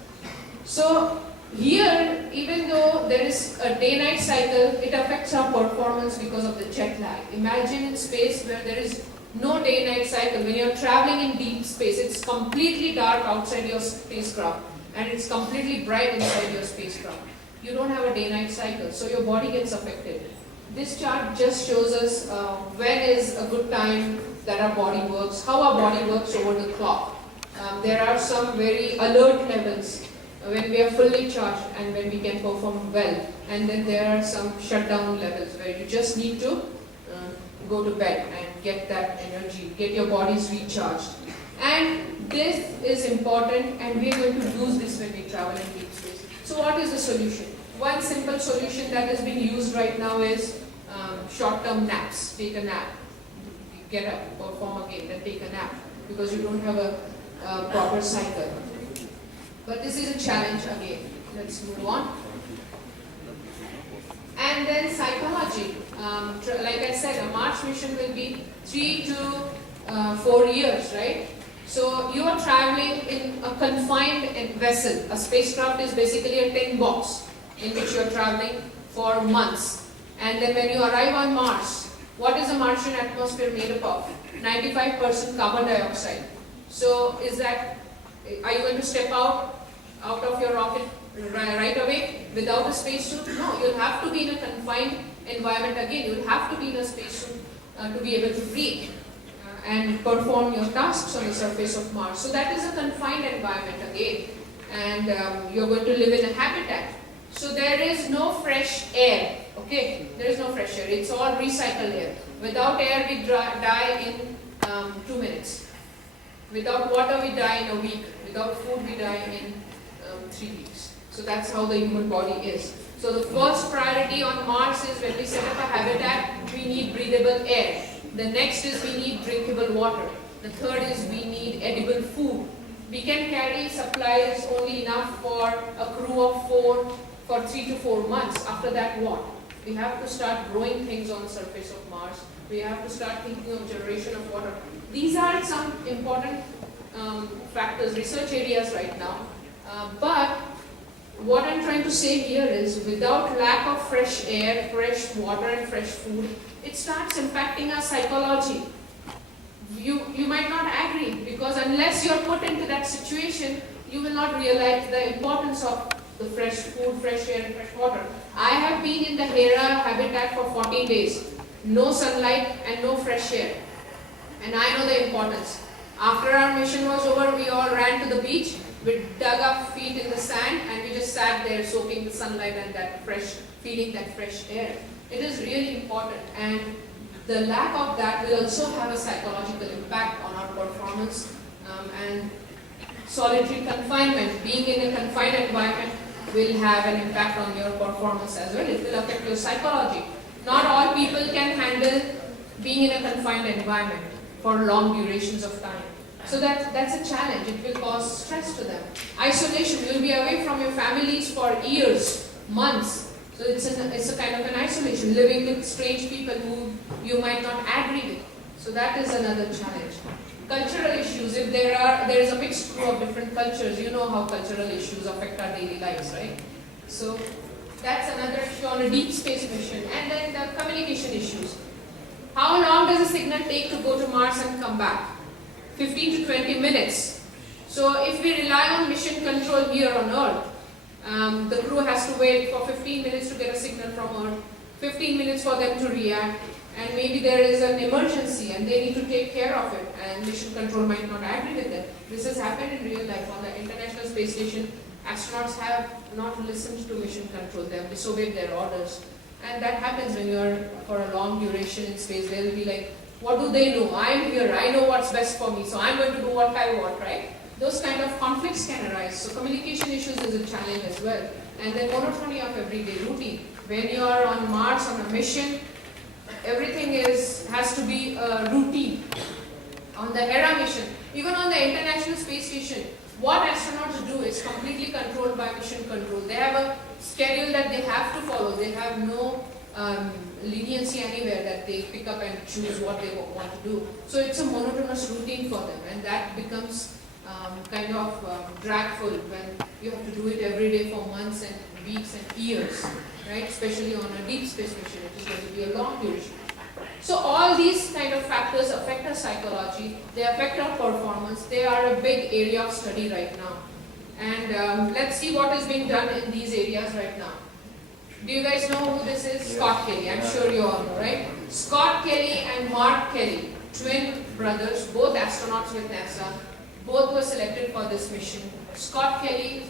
So here, even though there is a day-night cycle, it affects our performance because of the jet lag. Imagine in space where there is no day-night cycle. When you're traveling in deep space, it's completely dark outside your spacecraft and it's completely bright inside your spacecraft. You don't have a day-night cycle, so your body gets affected. This chart just shows us when is a good time that our body works, how our body works over the clock. There are some very alert levels when we are fully charged and when we can perform well. And then there are some shutdown levels where you just need to go to bed and get that energy, get your bodies recharged. And this is important, and we are going to lose this when we travel in deep space. So what is the solution? One simple solution that is being used right now is short-term naps. Take a nap. You get up, perform again, then take a nap because you don't have a proper cycle. But this is a challenge again. Let's move on. And then psychology. Like I said, a Mars mission will be 3 to 4 years, right? So you are traveling in a confined vessel. A spacecraft is basically a tin box in which you are traveling for months. And then when you arrive on Mars, what is the Martian atmosphere made up of? 95% carbon dioxide. So are you going to step out of your rocket right away without a spacesuit? No, you'll have to be in a confined environment again. You'll have to be in a spacesuit to be able to breathe and perform your tasks on the surface of Mars. So that is a confined environment again. And you're going to live in a habitat. So there is no fresh air. Okay, there is no fresh air. It's all recycled air. Without air, we die in 2 minutes. Without water, we die in a week. Without food, we die in 3 weeks. So that's how the human body is. So the first priority on Mars is when we set up a habitat, we need breathable air. The next is we need drinkable water. The third is we need edible food. We can carry supplies only enough for a crew of 4 for 3 to 4 months. After that, what? We have to start growing things on the surface of Mars. We have to start thinking of generation of water. These are some important factors, research areas right now. But what I'm trying to say here is, without lack of fresh air, fresh water and fresh food, it starts impacting our psychology. You might not agree, because unless you're put into that situation, you will not realize the importance of the fresh food, fresh air and fresh water. I have been in the Hera habitat for 14 days. No sunlight and no fresh air. And I know the importance. After our mission was over, we all ran to the beach. We dug our feet in the sand and we just sat there soaking the sunlight and that fresh, feeling that fresh air. It is really important, and the lack of that will also have a psychological impact on our performance, and solitary confinement, being in a confined environment, will have an impact on your performance as well. It will affect your psychology. Not all people can handle being in a confined environment for long durations of time. So that's a challenge. It will cause stress to them. Isolation, you'll be away from your families for years, months. So it's a kind of an isolation, living with strange people who you might not agree with. So that is another challenge. Cultural issues, if there is a mixed crew of different cultures, you know how cultural issues affect our daily lives, right? So that's another issue on a deep space mission. And then the communication issues. How long does a signal take to go to Mars and come back? 15 to 20 minutes. So if we rely on mission control here on Earth, the crew has to wait for 15 minutes to get a signal from Earth, 15 minutes for them to react, and maybe there is an emergency and they need to take care of it, and mission control might not agree with them. This has happened in real life. On the International Space Station, astronauts have not listened to mission control. They have disobeyed their orders. And that happens when you are for a long duration in space. They will be like, what do they know? I am here, I know what's best for me, so I'm going to do what I want, right? Those kind of conflicts can arise. So communication issues is a challenge as well. And then monotony of everyday routine. When you are on Mars on a mission, everything has to be routine. On the Hera mission, even on the International Space Station, what astronauts do is completely controlled by mission control. They have a schedule that they have to follow. They have no leniency anywhere that they pick up and choose what they want to do. So it's a monotonous routine for them, and that becomes kind of dragful when you have to do it every day for months and weeks and years, right? Especially on a deep space mission, it is going to be a long duration. So all these kind of factors affect our psychology, they affect our performance, they are a big area of study right now. And let's see what is being done in these areas right now. Do you guys know who this is? Yeah. Scott Kelly, I'm sure you all know, right? Scott Kelly and Mark Kelly, twin brothers, both astronauts with NASA, both were selected for this mission. Scott Kelly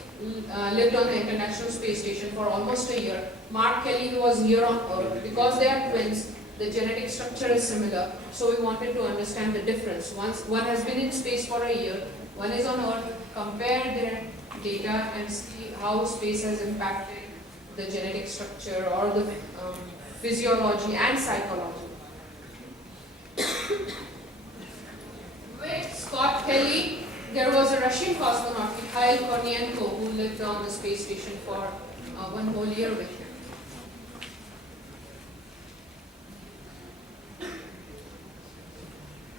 lived on the International Space Station for almost a year. Mark Kelly was here on Earth. Because they are twins, the genetic structure is similar, so we wanted to understand the difference. One has been in space for a year, one is on Earth, compare their data and see how space has impacted the genetic structure or the physiology and psychology. With Scott Kelly, there was a Russian cosmonaut, Mikhail Kornienko, who lived on the space station for one whole year with him.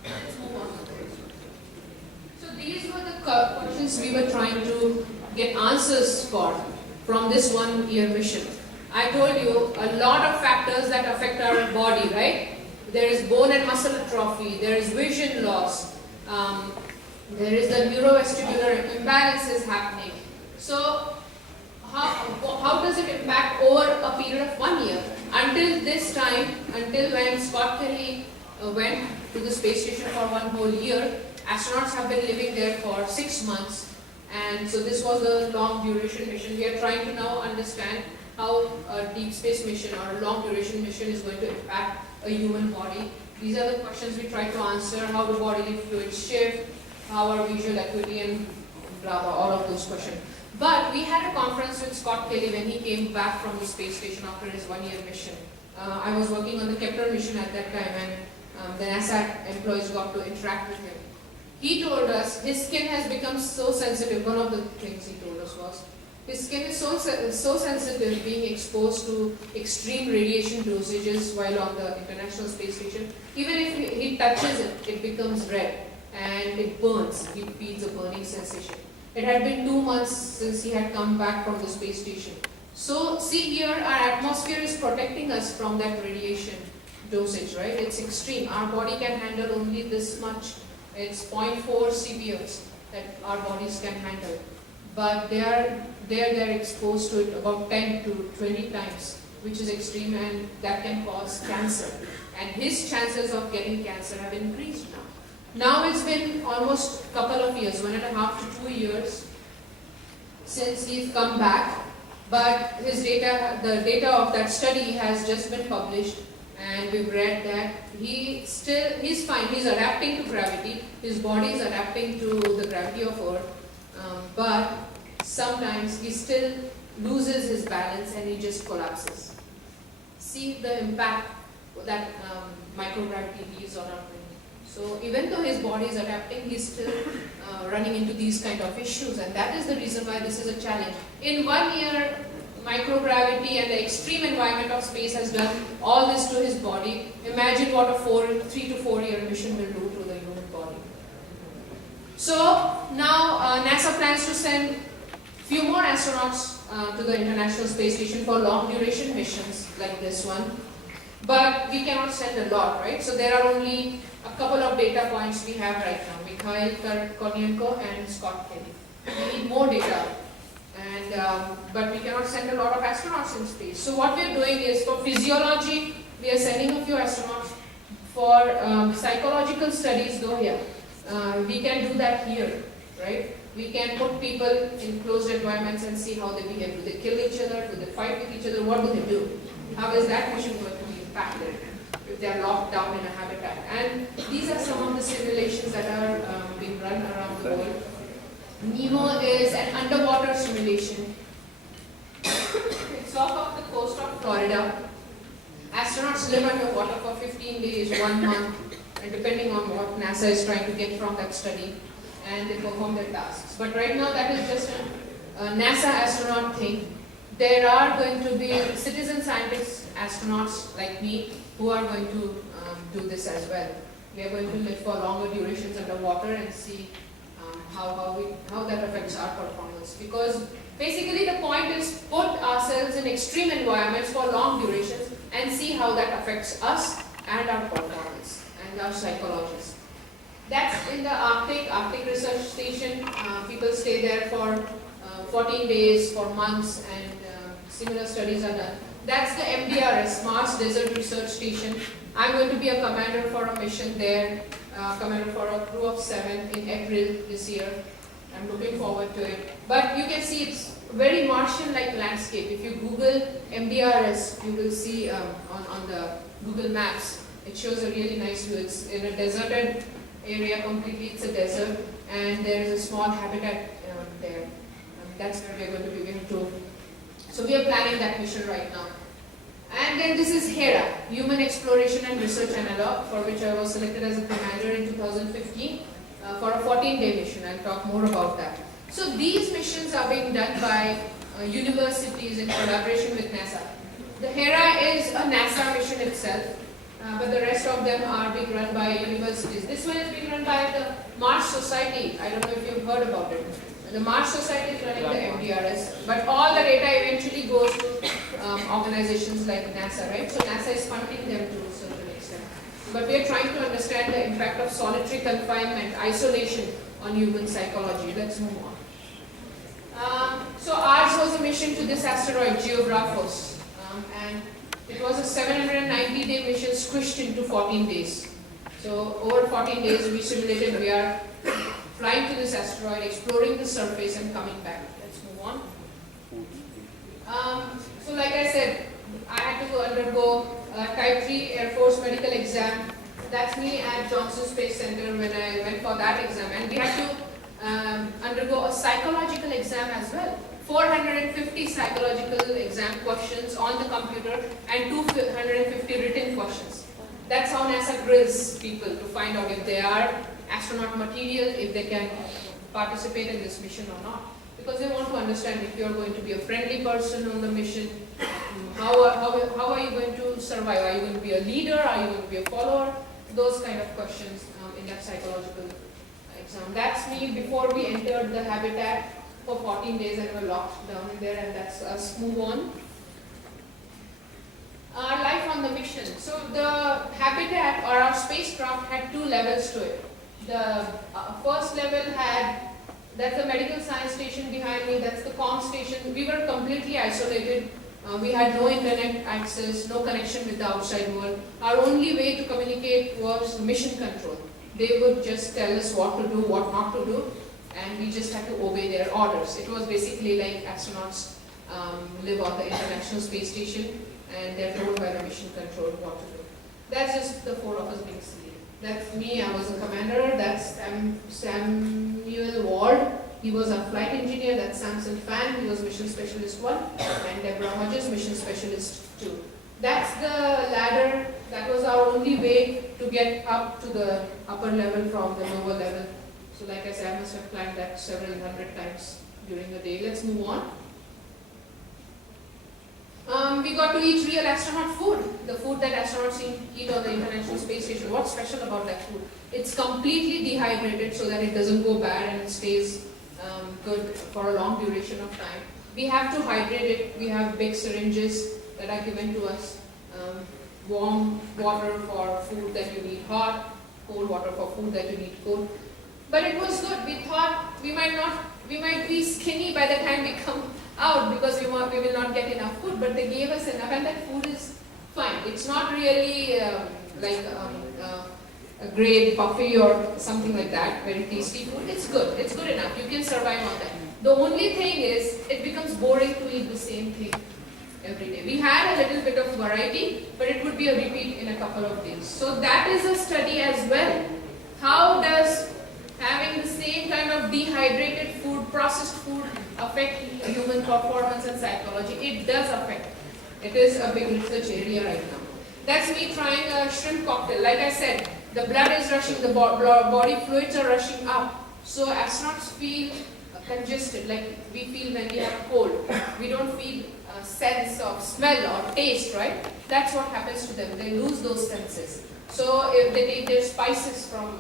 Let's move on. So these were the questions we were trying to get answers for from this 1 year mission. I told you a lot of factors that affect our body, right? There is bone and muscle atrophy, there is vision loss, there is the neurovestibular imbalances happening. So how does it impact over a period of 1 year? Until this time, until when Scott Kelly went to the space station for one whole year, astronauts have been living there for 6 months. And so this was a long duration mission. We are trying to now understand how a deep space mission or a long duration mission is going to impact a human body. These are the questions we try to answer: how do bodily fluids shift, how are visual acuity, and blah blah, all of those questions. But we had a conference with Scott Kelly when he came back from the space station after his 1 year mission. I was working on the Kepler mission at that time, and the NASA employees got to interact with him. He told us his skin has become so sensitive. One of the things he told us was his skin is so sensitive, being exposed to extreme radiation dosages while on the International Space Station. Even if he touches it, it becomes red and it burns. He feels a burning sensation. It had been 2 months since he had come back from the space station. So see here, our atmosphere is protecting us from that radiation dosage, right? It's extreme. Our body can handle only this much. It's 0.4 CBOs that our bodies can handle. But they're exposed to it about 10 to 20 times, which is extreme, and that can cause cancer. And his chances of getting cancer have increased now. Now it's been almost a couple of years, 1.5 to 2 years since he's come back. But his data, the data of that study has just been published, and we've read that he's fine. He's adapting to gravity. His body is adapting to the gravity of Earth, but sometimes he still loses his balance and he just collapses. See the impact that microgravity leaves on our brain. So even though his body is adapting, he's still running into these kind of issues, and that is the reason why this is a challenge. In 1 year, microgravity and the extreme environment of space has done all this to his body. Imagine what a 3 to 4 year mission will do to the human body. So now NASA plans to send few more astronauts to the International Space Station for long duration missions like this one. But we cannot send a lot, right? So there are only a couple of data points we have right now, Mikhail Kornienko and Scott Kelly. We need more data, and but we cannot send a lot of astronauts in space. So what we are doing is, for physiology, we are sending a few astronauts. For psychological studies, though, we can do that here, right? We can put people in closed environments and see how they behave. Do they kill each other? Do they fight with each other? What do they do? How is that mission going to be impacted if they are locked down in a habitat? And these are some of the simulations that are being run around the world. NEMO is an underwater simulation. It's off of the coast of Florida. Astronauts live underwater for 15 days, 1 month, and depending on what NASA is trying to get from that study, and they perform their tasks. But right now that is just a NASA astronaut thing. There are going to be citizen scientists, astronauts like me, who are going to do this as well. We are going to live for longer durations underwater and see how that affects our performance. Because basically the point is put ourselves in extreme environments for long durations and see how that affects us and our performance and our psychologists. That's in the Arctic Research Station. People stay there for 14 days, for months, and similar studies are done. That's the MDRS, Mars Desert Research Station. I'm going to be a commander for a mission there, commander for a crew of 7 in April this year. I'm looking forward to it. But you can see it's very Martian-like landscape. If you Google MDRS, you will see on the Google Maps, it shows a really nice view. It's in a deserted area completely. It's a desert, and there is a small habitat there. That's where we're going to begin to. So we are planning that mission right now. And then this is HERA, Human Exploration and Research Analog, for which I was selected as a commander in 2015 for a 14-day mission. I'll talk more about that. So these missions are being done by universities in collaboration with NASA. The HERA is a NASA mission itself, but the rest of them are being run by universities. This one is being run by the Mars Society. I don't know if you've heard about it. The Mars Society is running the MDRS, but all the data eventually goes to organizations like NASA, right? So NASA is funding them to a certain extent. But we are trying to understand the impact of solitary confinement, isolation on human psychology. Let's move on. So ours was a mission to this asteroid, Geographos, and it was a 790-day mission squished into 14 days. So over 14 days we simulated we are flying to this asteroid, exploring the surface and coming back. Let's move on. So like I said, I had to undergo a Type 3 Air Force medical exam. That's me at Johnson Space Center when I went for that exam. And we had to undergo a psychological exam as well. 450 psychological exam questions on the computer and 250 written questions. That's how NASA grills people to find out if they are astronaut material, if they can participate in this mission or not. Because they want to understand if you are going to be a friendly person on the mission, how are you going to survive? Are you going to be a leader? Are you going to be a follower? Those kind of questions in that psychological exam. That's me before we entered the habitat. for 14 days and were locked down in there, and that's us. Move on. Our life on the mission. So the habitat or our spacecraft had two levels to it. The first level had, that's the medical science station behind me, that's the comm station. We were completely isolated. We had no internet access, no connection with the outside world. Our only way to communicate was mission control. They would just tell us what to do, what not to do, and we just had to obey their orders. It was basically like astronauts live on the International Space Station and they're told by the mission control what to do. That's just the four of us being silly. That's me, I was a commander. That's Samuel Ward. He was a flight engineer. That's Samson Fan. He was mission specialist 1. And Deborah Hodges, mission specialist 2. That's the ladder. That was our only way to get up to the upper level from the lower level. So like I said, I must have climbed that several hundred times during the day. Let's move on. We got to eat real astronaut food, the food that astronauts eat on the International Space Station. What's special about that food? It's completely dehydrated so that it doesn't go bad and it stays good for a long duration of time. We have to hydrate it. We have big syringes that are given to us. Warm water for food that you need hot, cold water for food that you need cold. But it was good. We thought we might be skinny by the time we come out because we will not get enough food, but they gave us enough, and that food is fine. It's not really like a great buffet or something like that, very tasty food. It's good. It's good enough. You can survive on that. The only thing is, it becomes boring to eat the same thing every day. We had a little bit of variety, but it would be a repeat in a couple of days. So that is a study as well. How does having the same kind of dehydrated food, processed food, affect human performance and psychology? It does affect. It is a big research area right now. That's me trying a shrimp cocktail. Like I said, the blood is rushing, the body fluids are rushing up. So astronauts feel congested, like we feel when we have a cold. We don't feel a sense of smell or taste, right? That's what happens to them. They lose those senses. So if they take their spices from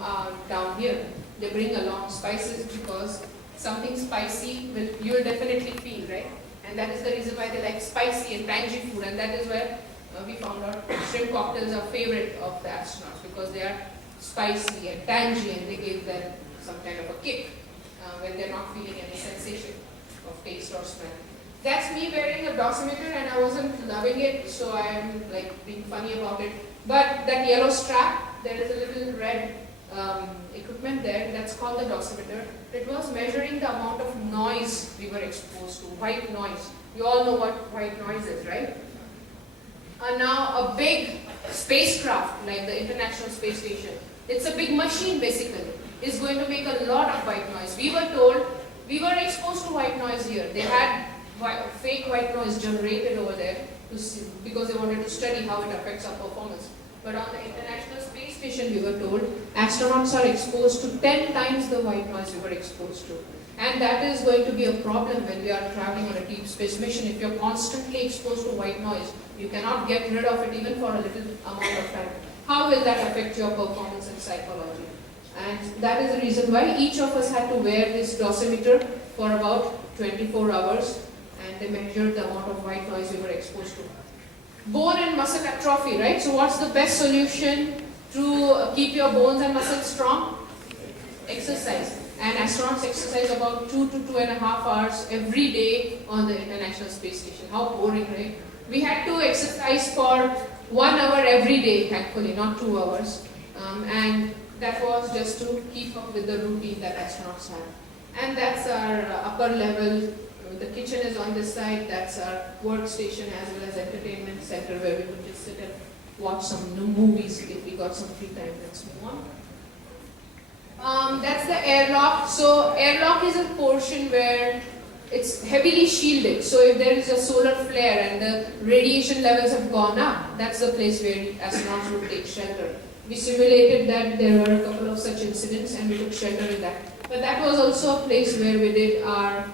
down here, they bring along spices because something spicy you will definitely feel, right? And that is the reason why they like spicy and tangy food, and that is where we found out shrimp cocktails are favorite of the astronauts because they are spicy and tangy and they give them some kind of a kick when they're not feeling any sensation of taste or smell. That's me wearing a dosimeter, and I wasn't loving it, so I am like being funny about it. But that yellow strap, there is a little red equipment there, that's called the dosimeter. It was measuring the amount of noise we were exposed to, white noise. You all know what white noise is, right? Now a big spacecraft like the International Space Station, it's a big machine basically, is going to make a lot of white noise. We were told, we were exposed to white noise here. They had fake white noise generated over there to see, because they wanted to study how it affects our performance. But on the International Space Station, we were told, astronauts are exposed to 10 times the white noise we were exposed to. And that is going to be a problem when we are traveling on a deep space mission. If you're constantly exposed to white noise, you cannot get rid of it even for a little amount of time. How will that affect your performance and psychology? And that is the reason why each of us had to wear this dosimeter for about 24 hours, and they measured the amount of white noise we were exposed to. Bone and muscle atrophy, right? So what's the best solution to keep your bones and muscles strong? Exercise. And astronauts exercise about 2 to 2.5 hours every day on the International Space Station. How boring, right? We had to exercise for 1 hour every day, thankfully, not 2 hours. And that was just to keep up with the routine that astronauts have. And that's our upper level. The kitchen is on this side. That's our workstation as well as entertainment center where we would just sit and watch some new movies if we got some free time. Let's move on. That's the airlock. So airlock is a portion where it's heavily shielded. So if there is a solar flare and the radiation levels have gone up, that's the place where astronauts would take shelter. We simulated that there were a couple of such incidents and we took shelter in that. But that was also a place where we did our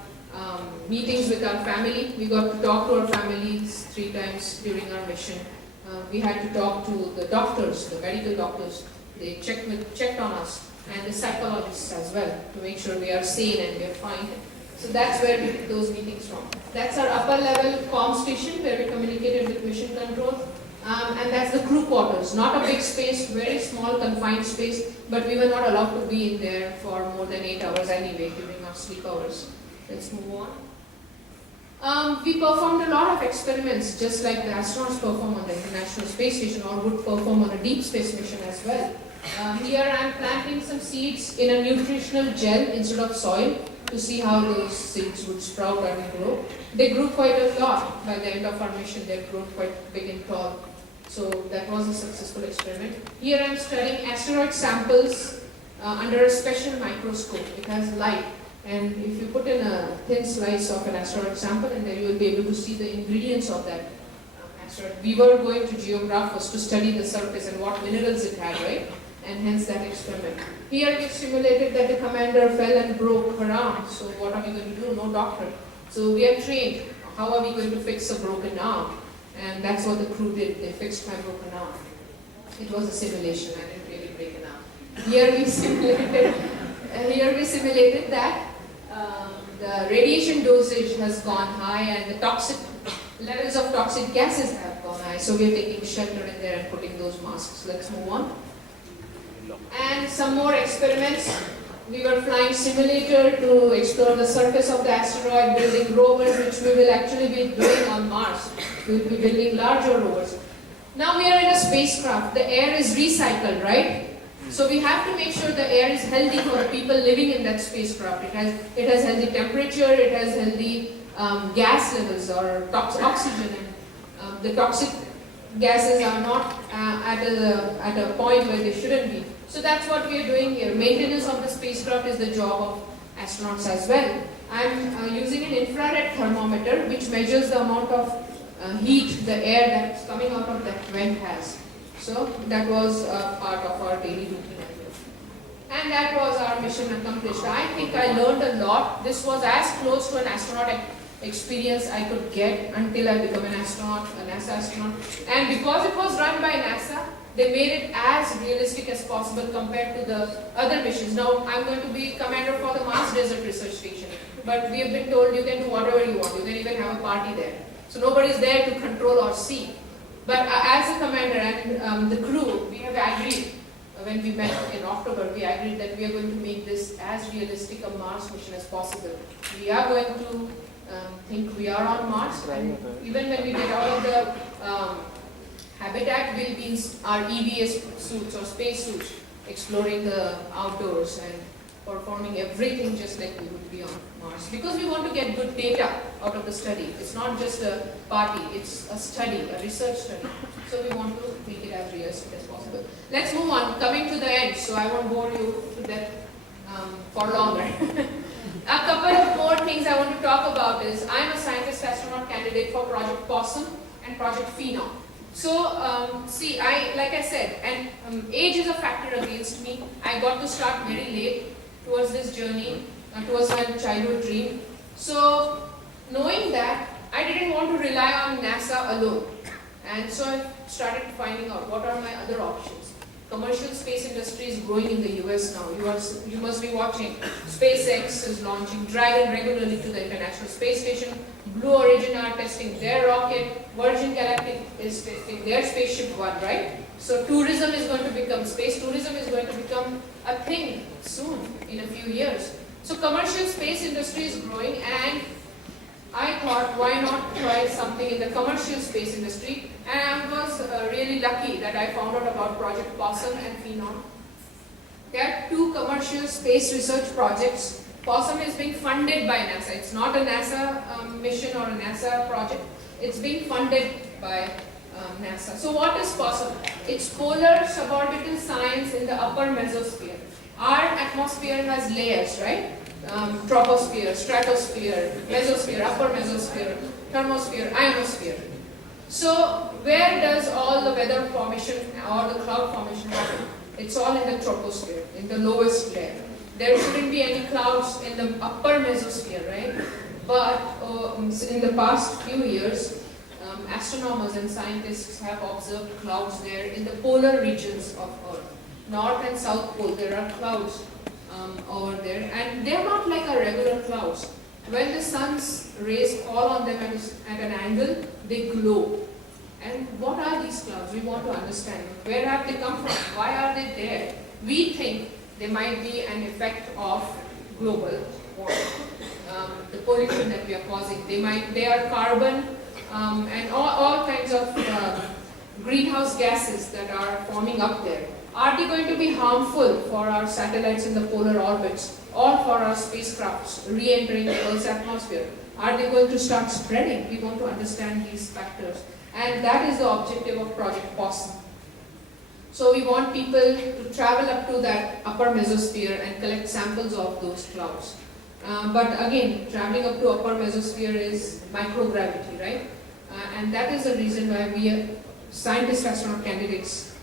meetings with our family. We got to talk to our families 3 times during our mission. We had to talk to the doctors, the medical doctors. They checked on us, and the psychologists as well, to make sure we are sane and we are fine. So that's where we did those meetings from. That's our upper level comm station where we communicated with mission control. And that's the crew quarters. Not a big space, very small confined space, but we were not allowed to be in there for more than 8 hours anyway during our sleep hours. Let's move on. We performed a lot of experiments just like the astronauts perform on the International Space Station or would perform on a deep space mission as well. Here I am planting some seeds in a nutritional gel instead of soil to see how those seeds would sprout and grow. They grew quite a lot by the end of our mission. They've grown quite big and tall. So that was a successful experiment. Here I am studying asteroid samples under a special microscope. It has light. And if you put in a thin slice of an asteroid sample in there, you will be able to see the ingredients of that asteroid. We were going to geographers to study the surface and what minerals it had, right? And hence that experiment. Here we simulated that the commander fell and broke her arm. So what are we going to do? No doctor. So we are trained. How are we going to fix a broken arm? And that's what the crew did. They fixed my broken arm. It was a simulation. I didn't really break an arm. Here we simulated that the radiation dosage has gone high and the toxic levels of toxic gases have gone high. So we're taking shelter in there and putting those masks. Let's move on. And some more experiments. We were flying simulator to explore the surface of the asteroid, building rovers, which we will actually be doing on Mars. We will be building larger rovers. Now we are in a spacecraft. The air is recycled, right? So we have to make sure the air is healthy for the people living in that spacecraft. It has healthy temperature, it has healthy gas levels or oxygen. And, the toxic gases are not at a point where they shouldn't be. So that's what we are doing here. Maintenance of the spacecraft is the job of astronauts as well. I'm using an infrared thermometer which measures the amount of heat the air that's coming out of that vent has. So that was part of our daily routine. And that was our mission accomplished. I think I learned a lot. This was as close to an astronaut experience I could get until I became an astronaut, a NASA astronaut. And because it was run by NASA, they made it as realistic as possible compared to the other missions. Now, I'm going to be commander for the Mars Desert Research Station, but we have been told you can do whatever you want. You can even have a party there. So nobody is there to control or see. But as a commander and the crew, we have agreed, when we met in October, we agreed that we are going to make this as realistic a Mars mission as possible. We are going to think we are on Mars, and even when we get out of the habitat, will be in our EVA suits or space suits, exploring the outdoors and performing everything just like we would be on Mars. Because we want to get good data out of the study. It's not just a party, it's a study, a research study. So we want to make it as realistic as possible. Let's move on, coming to the end, so I won't bore you to death for longer. A couple of more things I want to talk about is, I'm a scientist astronaut candidate for Project Possum and Project Phenom. So, see, like I said, and age is a factor against me. I got to start very late towards this journey, towards my childhood dream. So, knowing that, I didn't want to rely on NASA alone. And so I started finding out what are my other options. Commercial space industry is growing in the US now. You must be watching. SpaceX is launching Dragon regularly to the International Space Station. Blue Origin are testing their rocket. Virgin Galactic is testing their Spaceship One, right? So tourism is going to become, space tourism is going to become a thing soon, in a few years. So commercial space industry is growing, and I thought, why not try something in the commercial space industry? And I was really lucky that I found out about Project Possum and Phenom. There are two commercial space research projects. Possum is being funded by NASA. It's not a NASA mission or a NASA project. It's being funded by NASA. So what is Possum? It's polar suborbital science in the upper mesosphere. Our atmosphere has layers, right? Troposphere, stratosphere, mesosphere, upper mesosphere, thermosphere, ionosphere. So where does all the weather formation or the cloud formation happen? It's all in the troposphere, in the lowest layer. There shouldn't be any clouds in the upper mesosphere, right? But in the past few years, astronomers and scientists have observed clouds there in the polar regions of Earth. North and South Pole, there are clouds over there, and they're not like our regular clouds. when the sun's rays fall on them at an angle, they glow. And what are these clouds? We want to understand. Where have they come from? Why are they there? We think they might be an effect of global warming, the pollution that we are causing. They are carbon and all kinds of greenhouse gases that are forming up there. Are they going to be harmful for our satellites in the polar orbits or for our spacecrafts re-entering the Earth's atmosphere? Are they going to start spreading? We want to understand these factors. And that is the objective of Project POSSUM. So we want people to travel up to that upper mesosphere and collect samples of those clouds. But again, traveling up to upper mesosphere is microgravity, right? And that is the reason why we scientist astronaut candidates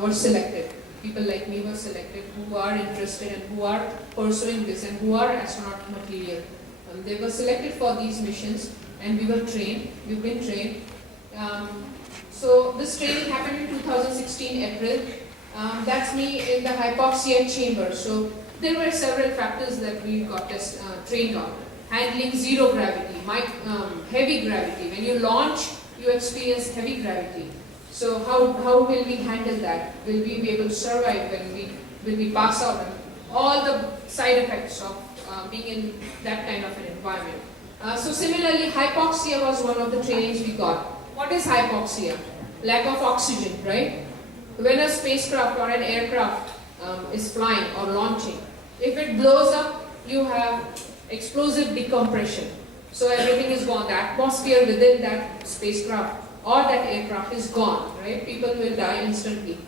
were selected. People like me were selected who are interested and who are pursuing this and who are astronaut material. They were selected for these missions and we were trained, we've been trained. So this training happened in 2016 April. That's me in the hypoxia chamber. So there were several factors that we got trained on. Handling zero gravity, heavy gravity. When you launch, you experience heavy gravity. So how will we handle that? Will we be able to survive when we pass out? And all the side effects of being in that kind of an environment. So similarly, hypoxia was one of the trainings we got. What is hypoxia? Lack of oxygen, right? When a spacecraft or an aircraft is flying or launching, if it blows up, you have explosive decompression. So everything is gone. The atmosphere within that spacecraft or that aircraft is gone, right? People will die instantly.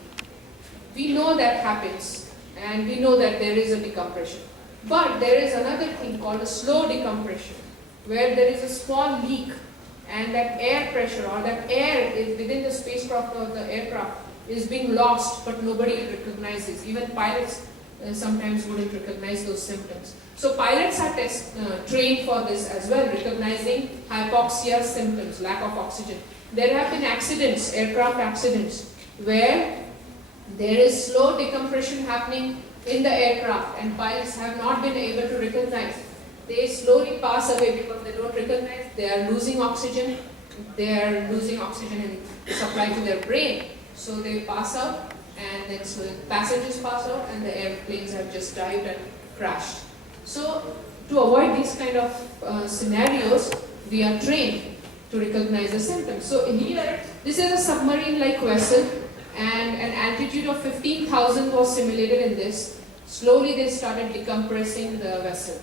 We know that happens and we know that there is a decompression. But there is another thing called a slow decompression, where there is a small leak and that air pressure or that air is within the spacecraft or the aircraft is being lost, but nobody recognizes. Even pilots sometimes wouldn't recognize those symptoms. So pilots are trained for this as well, recognizing hypoxia symptoms, lack of oxygen. There have been accidents, aircraft accidents, where there is slow decompression happening in the aircraft and pilots have not been able to recognize. They slowly pass away because they don't recognize, they are losing oxygen in supply to their brain. So they pass out and then so passengers pass out and the airplanes have just dived and crashed. So to avoid these kind of scenarios, we are trained to recognize the symptoms. So here, this is a submarine-like vessel and an altitude of 15,000 was simulated in this. Slowly they started decompressing the vessel.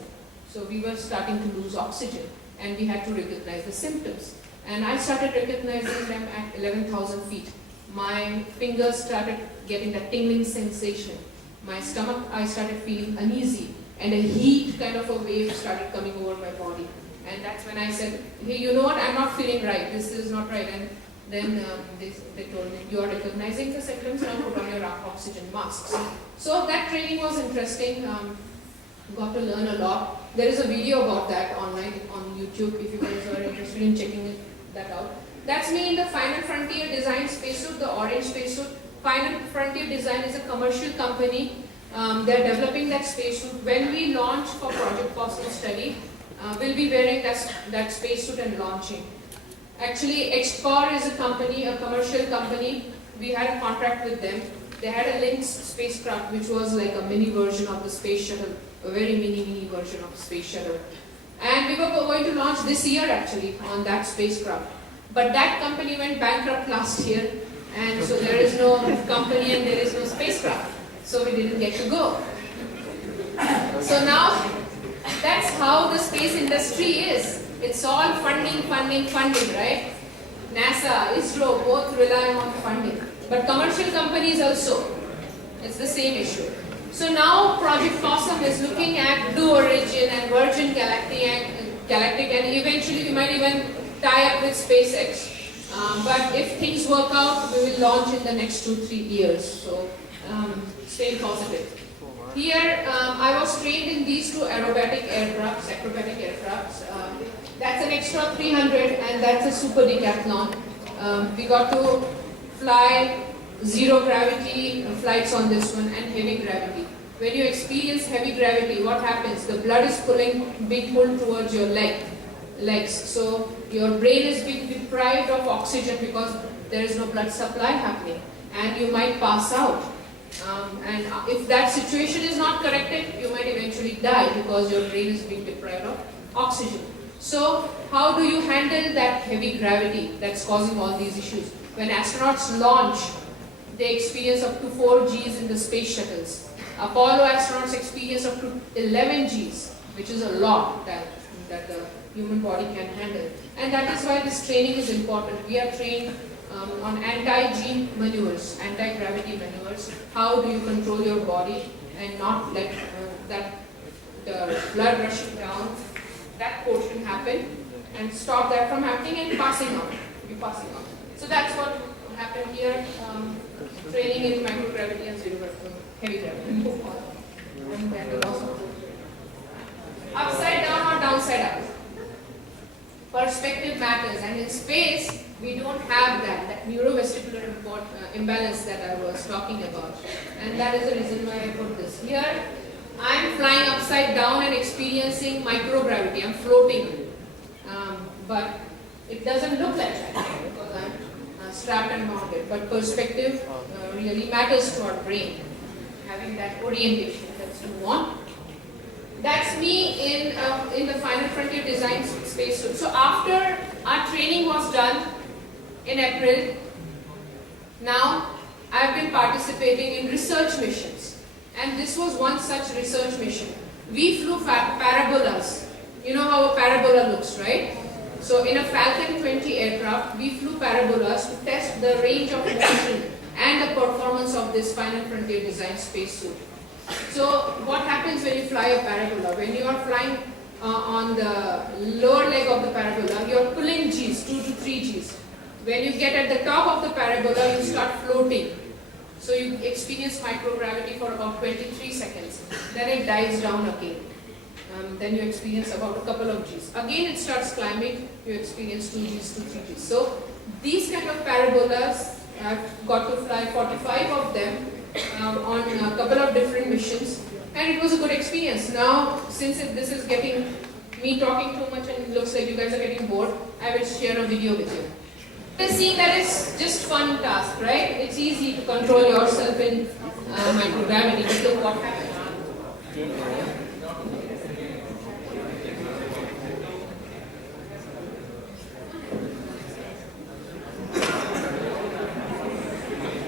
So we were starting to lose oxygen and we had to recognize the symptoms. And I started recognizing them at 11,000 feet. My fingers started getting that tingling sensation. My stomach, I started feeling uneasy and a heat kind of a wave started coming over my body. And that's when I said, hey, you know what, I'm not feeling right, this is not right. And then they told me, you are recognizing the symptoms, now put on your oxygen masks. So that training was interesting. Got to learn a lot. There is a video about that online on YouTube if you guys are interested in checking that out. That's me in the Final Frontier Design spacesuit, the orange spacesuit. Final Frontier Design is a commercial company. They're developing that spacesuit. When we launch for Project POSSUM study, we'll be wearing that spacesuit and launching. Actually, XCOR is a company, a commercial company. We had a contract with them. They had a Lynx spacecraft, which was like a mini version of the space shuttle, a very mini version of the space shuttle. And we were going to launch this year actually on that spacecraft. But that company went bankrupt last year, and so there is no company and there is no spacecraft. So we didn't get to go. So now, that's how the space industry is. It's all funding, right? NASA, ISRO, both rely on funding. But commercial companies also, it's the same issue. So now Project POSSUM is looking at Blue Origin and Virgin Galactic and eventually we might even tie up with SpaceX. But if things work out, we will launch in the next 2-3 years. So stay positive. Here, I was trained in these two acrobatic aircrafts. That's an extra 300 and that's a super decathlon. We got to fly zero gravity flights on this one and heavy gravity. when you experience heavy gravity, what happens? The blood is being pulled towards your legs. So your brain is being deprived of oxygen because there is no blood supply happening, and you might pass out. And if that situation is not corrected, you might eventually die because your brain is being deprived of oxygen. So how do you handle that heavy gravity that's causing all these issues? When astronauts launch, they experience up to 4 Gs in the space shuttles. Apollo astronauts experience up to 11 Gs, which is a lot that the human body can handle. And that is why this training is important. We are trained on anti-G maneuvers, anti-gravity maneuvers. How do you control your body and not let the blood rushing down that portion happen, and stop that from happening and passing on. So that's what happened here. Training in microgravity and heavy gravity. Upside down or downside up. Perspective matters, and in space we don't have that neurovestibular imbalance that I was talking about, and that is the reason why I put this here. I'm flying upside down and experiencing microgravity. I'm floating, but it doesn't look like that because I'm strapped and mounted. But perspective really matters to our brain, having that orientation. Let's move on. That's me in the Final Frontier Design spacesuit. So after our training was done in April, now I've been participating in research missions. And this was one such research mission. We flew parabolas. You know how a parabola looks, right? So in a Falcon 20 aircraft, we flew parabolas to test the range of motion and the performance of this Final Frontier Design spacesuit. So what happens when you fly a parabola? When you are flying on the lower leg of the parabola, you are pulling Gs, 2 to 3 Gs. When you get at the top of the parabola, you start floating. So you experience microgravity for about 23 seconds. Then it dives down again. Then you experience about a couple of Gs. Again it starts climbing, you experience 2 Gs to 3 Gs. So these kind of parabolas, I've got to fly 45 of them on a couple of different missions. And it was a good experience. Now, since this is getting me talking too much and it looks like you guys are getting bored, I will share a video with you. You're seeing that it's just fun task, right? It's easy to control yourself in microgravity, but look what happens.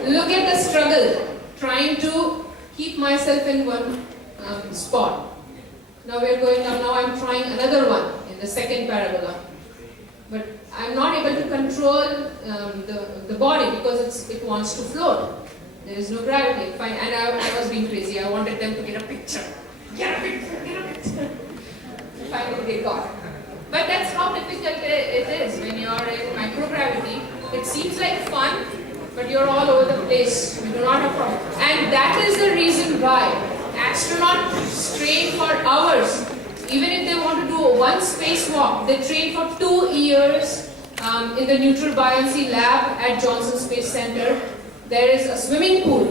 Look at the struggle, trying to keep myself in one spot. Now we're going down, now I'm trying another one in the second parabola. But I'm not able to control the body because it wants to float. There is no gravity. Fine. And I was being crazy. I wanted them to get a picture. Get a picture. Finally they got. But that's how difficult it is when you're in microgravity. It seems like fun, but you're all over the place. You do not have problem. And that is the reason why astronauts train for hours. Even if they want to do one spacewalk, they train for 2 years in the neutral buoyancy lab at Johnson Space Center. There is a swimming pool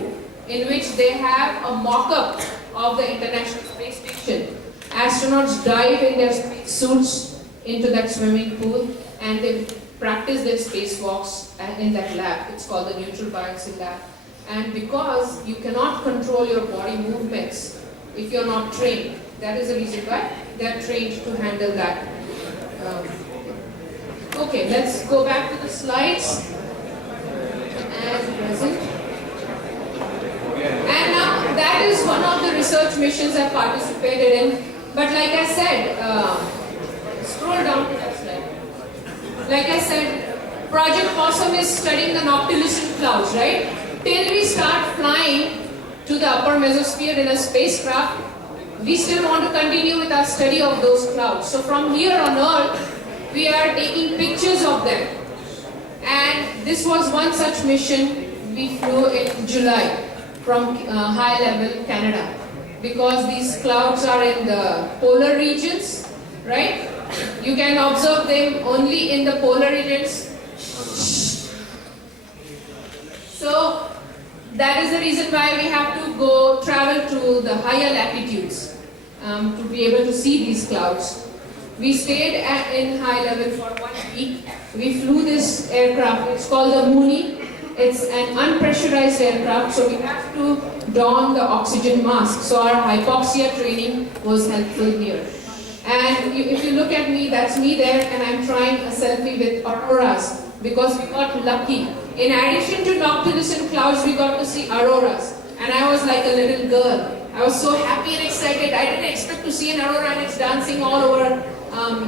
in which they have a mock-up of the International Space Station. Astronauts dive in their space suits into that swimming pool and they practice their spacewalks in that lab. It's called the neutral buoyancy lab. And because you cannot control your body movements if you're not trained, that is the reason why they are trained to handle that. Okay, let's go back to the slides. As present. And now that is one of the research missions I participated in. But like I said, scroll down to that slide. Like I said, Project Possum is studying the noctilucent clouds, right? Till we start flying to the upper mesosphere in a spacecraft, we still want to continue with our study of those clouds. So from here on Earth, we are taking pictures of them. And this was one such mission we flew in July from high level Canada. Because these clouds are in the polar regions, right? You can observe them only in the polar regions. So that is the reason why we have to go travel to the higher latitudes to be able to see these clouds. We stayed in high level for 1 week. We flew this aircraft. It's called the Mooney. It's an unpressurized aircraft, so we have to don the oxygen mask. So our hypoxia training was helpful here. And if you look at me, that's me there, and I'm trying a selfie with auroras because we got lucky. In addition to noctilucent clouds, we got to see auroras. And I was like a little girl. I was so happy and excited. I didn't expect to see an aurora, and it's dancing all over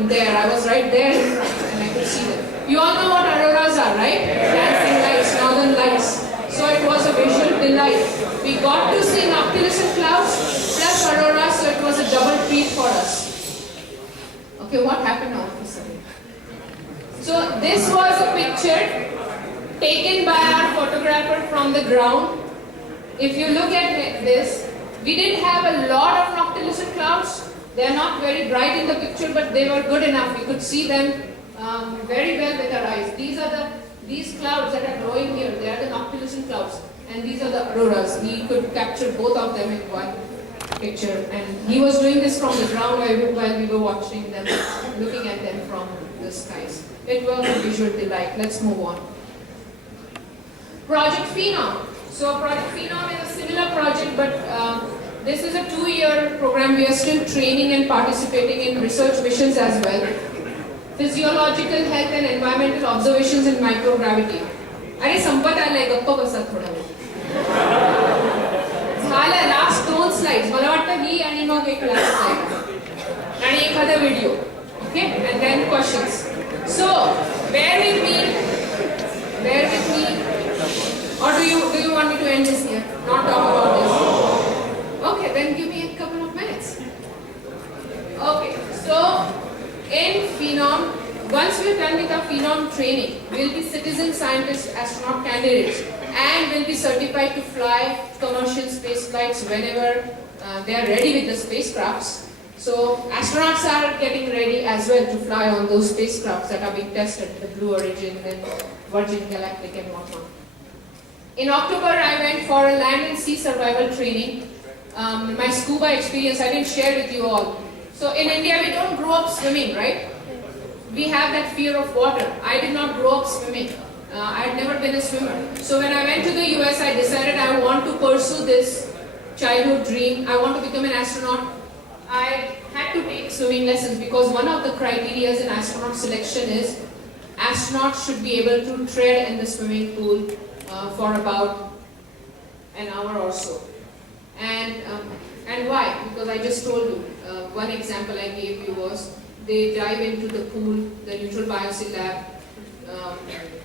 there. I was right there in front, and I could see them. You all know what auroras are, right? Dancing lights, northern lights. So it was a visual delight. We got to see noctilucent clouds plus auroras, so it was a double treat for us. Okay, what happened now? So this was a picture taken by our photographer from the ground. If you look at this, we didn't have a lot of noctilucent clouds. They are not very bright in the picture, but they were good enough. We could see them very well with our eyes. These clouds that are glowing here, they are the noctilucent clouds, and these are the auroras. We could capture both of them in one picture, and he was doing this from the ground while we were watching them, looking at them from the skies. It was a visual delight. Let's move on. Project Phenom. So Project Phenom is a similar project, but this is a 2-year program. We are still training and participating in research missions as well. Physiological health and environmental observations in microgravity. अरे संपत आलाय गप्पा बसा थोडा वेळ. झालं last 2 slides. मला वाटतं ही आणि मग एक लास्ट स्लाइड आणि एखादा video. Okay, and then questions. So bear with me. Or do you want me to end this here? Not talk about this? Okay, then give me a couple of minutes. Okay, so in Phenom, once we're done with our Phenom training, we'll be citizen scientist astronaut candidates and will be certified to fly commercial space flights whenever they are ready with the spacecrafts. So astronauts are getting ready as well to fly on those spacecrafts that are being tested, the Blue Origin and Virgin Galactic and whatnot. In October, I went for a land and sea survival training. My scuba experience, I didn't share with you all. So in India, we don't grow up swimming, right? We have that fear of water. I did not grow up swimming. I had never been a swimmer. So when I went to the US, I decided I want to pursue this childhood dream. I want to become an astronaut. I had to take swimming lessons because one of the criteria in astronaut selection is astronauts should be able to tread in the swimming pool for about an hour or so. And why? Because I just told you, one example I gave you was they dive into the pool, the neutral biopsy lab,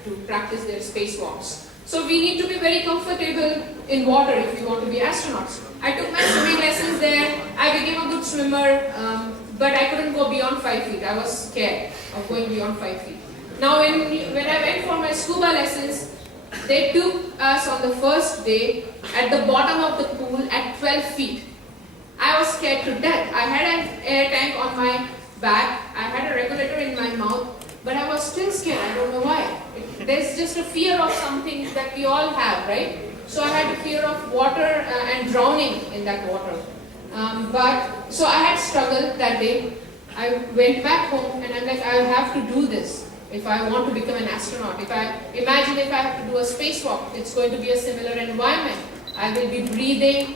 to practice their spacewalks. So we need to be very comfortable in water if we want to be astronauts. I took my swimming lessons there. I became a good swimmer, but I couldn't go beyond 5 feet. I was scared of going beyond 5 feet. Now when I went for my scuba lessons, they took us on the first day at the bottom of the pool at 12 feet. I was scared to death. I had an air tank on my back. I had a regulator in my mouth, but I was still scared. I don't know why. There's just a fear of something that we all have, right? So I had a fear of water and drowning in that water. So I had struggled that day. I went back home and I'm like, I have to do this if I want to become an astronaut. Imagine if I have to do a spacewalk, it's going to be a similar environment. I will be breathing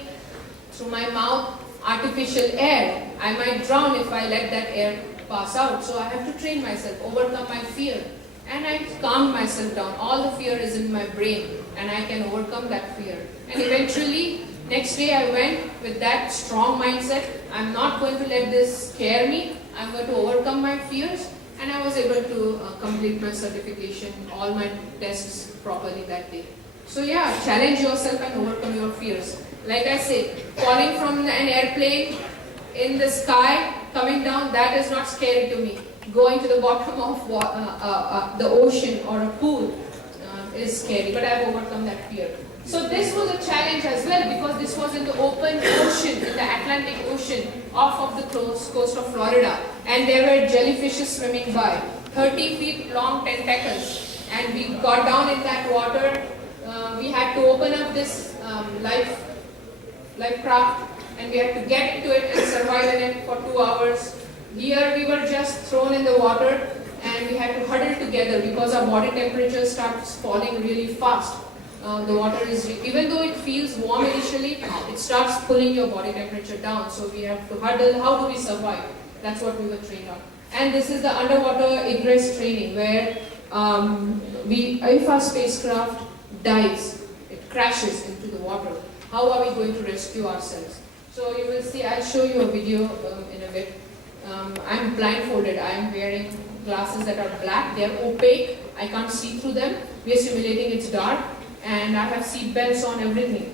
through my mouth artificial air. I might drown if I let that air pass out. So I have to train myself, overcome my fear. And I calmed myself down. All the fear is in my brain and I can overcome that fear. And eventually, next day I went with that strong mindset. I'm not going to let this scare me. I'm going to overcome my fears. And I was able to complete my certification, all my tests properly that day. So yeah, challenge yourself and overcome your fears. Like I say, falling from an airplane in the sky, coming down, that is not scary to me. Going to the bottom of the ocean or a pool is scary, but I've overcome that fear. So this was a challenge as well because this was in the open ocean, in the Atlantic Ocean, off of the coast of Florida. And there were jellyfishes swimming by, 30 feet long tentacles. And we got down in that water. We had to open up this life craft, and we had to get into it and survive in it for 2 hours. Here we were just thrown in the water and we had to huddle together because our body temperature starts falling really fast. The water is, even though it feels warm initially, it starts pulling your body temperature down. So we have to huddle. How do we survive? That's what we were trained on. And this is the underwater egress training where if our spacecraft dives, it crashes into the water, how are we going to rescue ourselves? So you will see, I'll show you a video in a bit. I'm blindfolded. I'm wearing glasses that are black. They're opaque. I can't see through them. We are simulating it's dark. And I have seat belts on everything.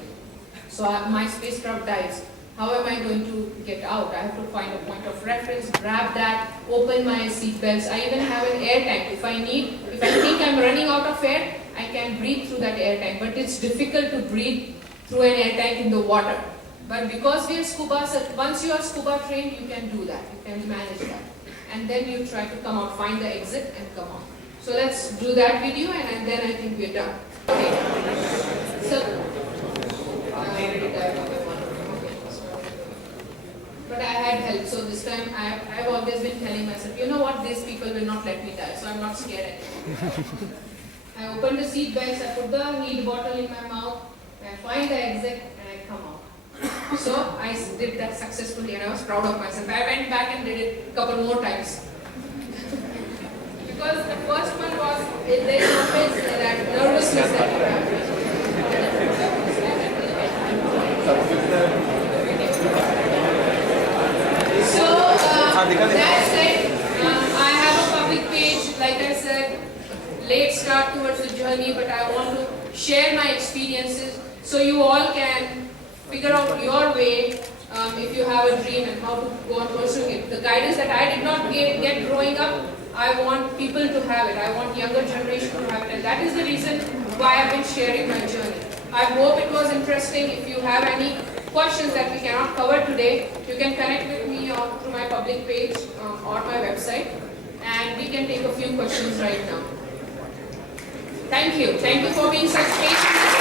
So my spacecraft dives. How am I going to get out? I have to find a point of reference, grab that, open my seat belts. I even have an air tank. If I think I'm running out of air, I can breathe through that air tank. But it's difficult to breathe through an air tank in the water. But because we are scuba, once you are scuba trained, you can do that. You can manage that. And then you try to come out, find the exit and come out. So let's do that video and then I think we're done. Okay. So, but I had help. So this time I've always been telling myself, you know what, these people will not let me die. So I'm not scared anymore. I opened the seat belts, I put the heat bottle in my mouth, I find the exit and I come out. So I did that successfully and I was proud of myself. I went back and did it a couple more times. Because the first one was, there is always that nervousness that you have. So, that said, I have a public page, like I said, late start towards the journey, but I want to share my experiences so you all can figure out your way if you have a dream and how to go on pursuing it. The guidance that I did not get growing up, I want people to have it. I want younger generation to have it. And that is the reason why I've been sharing my journey. I hope it was interesting. If you have any questions that we cannot cover today, you can connect with me through my public page or my website. And we can take a few questions right now. Thank you. Thank you for being such patient.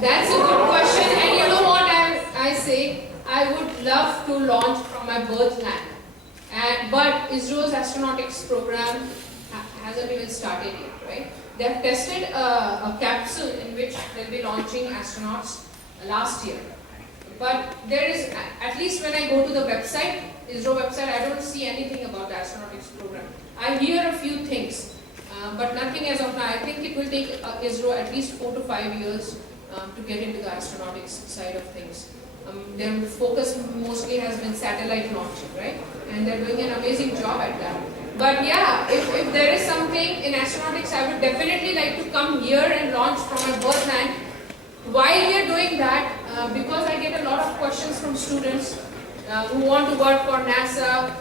That's a good question, and you know what I say? I would love to launch from my birth land, but ISRO's astronautics program hasn't even started yet, right? They have tested a capsule in which they'll be launching astronauts last year. But there is, at least when I go to the website, ISRO website, I don't see anything about the astronautics program. I hear a few things, but nothing as of now. I think it will take ISRO at least 4 to 5 years to get into the astronautics side of things. Their focus mostly has been satellite launching, right? And they're doing an amazing job at that. But yeah, if there is something in astronautics, I would definitely like to come here and launch from my birth land. While we are doing that, because I get a lot of questions from students who want to work for NASA,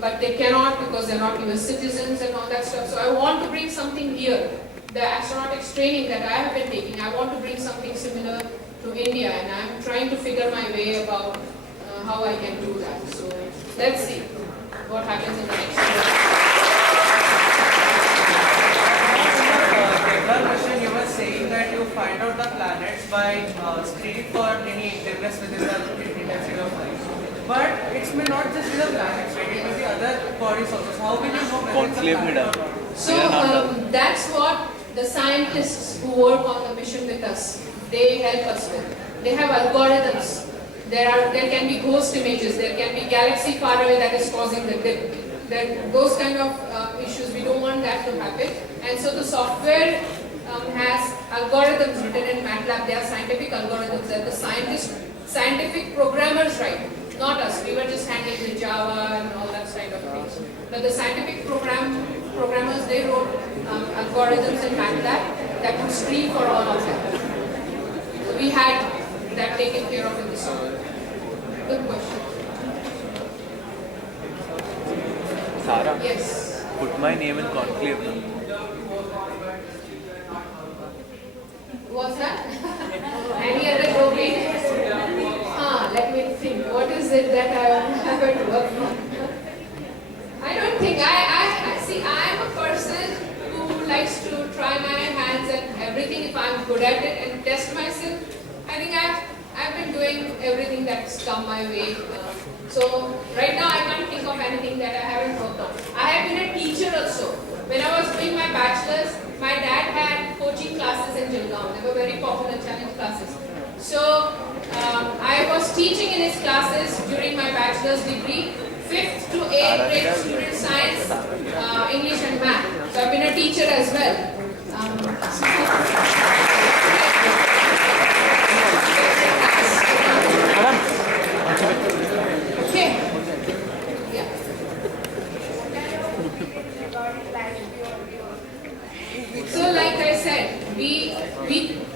but they cannot because they're not US citizens and all that stuff. So I want to bring something here. The astronautics training that I have been taking, I want to bring something similar to India, and I'm trying to figure my way about how I can do that. So let's see what happens in the next year. One question, you were saying that you find out the planets by screening for any Egress within the intensity of light. But it may not just be the planets, right? It may be other bodies also. So how will you know whether it's a planet? So that's what the scientists who work on the mission with us, they help us with. They have algorithms. There can be ghost images. There can be galaxy far away that is causing the dip. Those kind of issues, we don't want that to happen. And so the software has algorithms written in MATLAB. They are scientific algorithms that the scientific programmers write, not us. We were just handling the Java and all that kind of things. But the scientific programmers, they wrote algorithms in MATLAB that would screen for all of them. So we had that taken care of in this one. Good question. Sarah, Yes. put my name in conclave. What's that? Any other domain? Let me think. What is it that I haven't worked on? I don't think. I am a person who likes to try my hands at everything if I'm good at it and test myself. I think I've been doing everything that's come my way. So right now I can't think of anything that I haven't worked on. I have been a teacher also. When I was doing my bachelor's, my dad had coaching classes in Jalgaon. They were very popular challenge classes. So I was teaching in his classes during my bachelor's degree, 5th to 8th grade student science, English and math. So I've been a teacher as well. Okay. Yeah. So like I said, we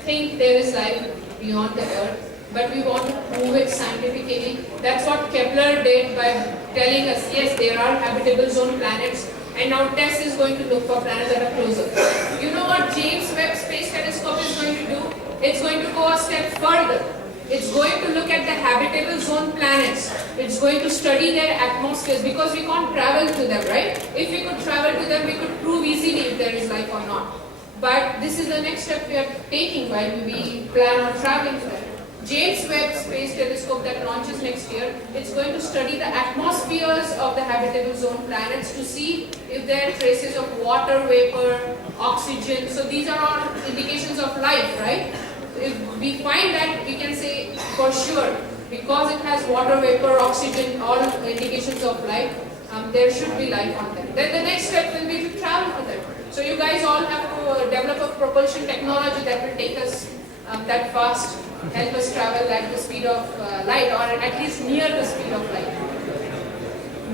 think there is life beyond the earth, but we want to prove it scientifically. That's what Kepler did by telling us, yes, there are habitable zone planets, and now TESS is going to look for planets that are closer. You know what James Webb Space Telescope is going to do? It's going to go a step further. It's going to look at the habitable zone planets. It's going to study their atmospheres because we can't travel to them, right? If we could travel to them, we could prove easily if there is life or not. But this is the next step we are taking while we plan on traveling to them. James Webb Space Telescope that launches next year, it's going to study the atmospheres of the habitable zone planets to see if there are traces of water vapor, oxygen. So these are all indications of life, right? If we find that, we can say for sure, because it has water vapor, oxygen, all indications of life, there should be life on them. Then the next step will be to travel to them. So you guys all have to develop a propulsion technology that will take us that fast, help us travel at the speed of light, or at least near the speed of light.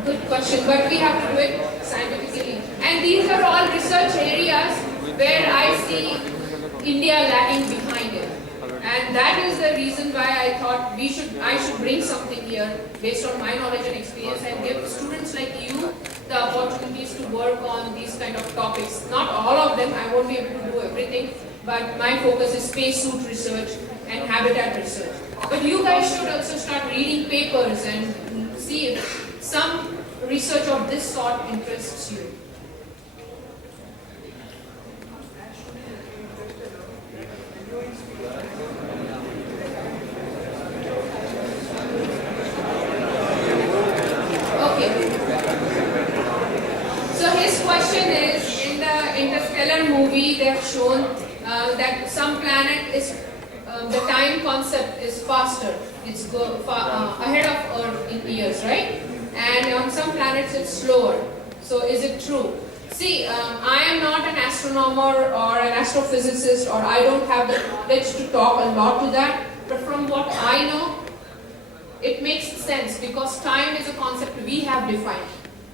Good question, but we have to do it scientifically. And these are all research areas where I see India lagging behind it. And that is the reason why I thought I should bring something here based on my knowledge and experience and give students like you the opportunities to work on these kind of topics. Not all of them, I won't be able to do everything, but my focus is spacesuit research and habitat research. But you guys should also start reading papers and see if some research of this sort interests you. Movie they have shown that some planet is the time concept is faster. It's ahead of Earth in years, right? And on some planets it's slower. So is it true? See, I am not an astronomer or an astrophysicist, or I don't have the knowledge to talk a lot to that. But from what I know, it makes sense because time is a concept we have defined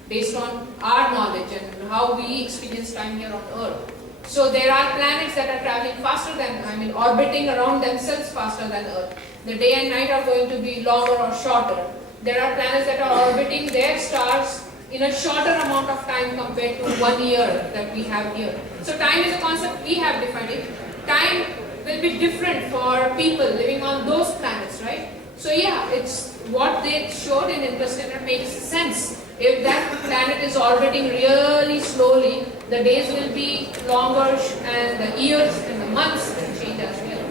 based on our knowledge and how we experience time here on Earth. So there are planets that are traveling faster than, orbiting around themselves faster than Earth. The day and night are going to be longer or shorter. There are planets that are orbiting their stars in a shorter amount of time compared to 1 year that we have here. So time is a concept we have defined it. Time will be different for people living on those planets, right? So yeah, it's what they showed in Interstellar makes sense. If that planet is orbiting really slowly, the days will be longer and the years and the months will change as well.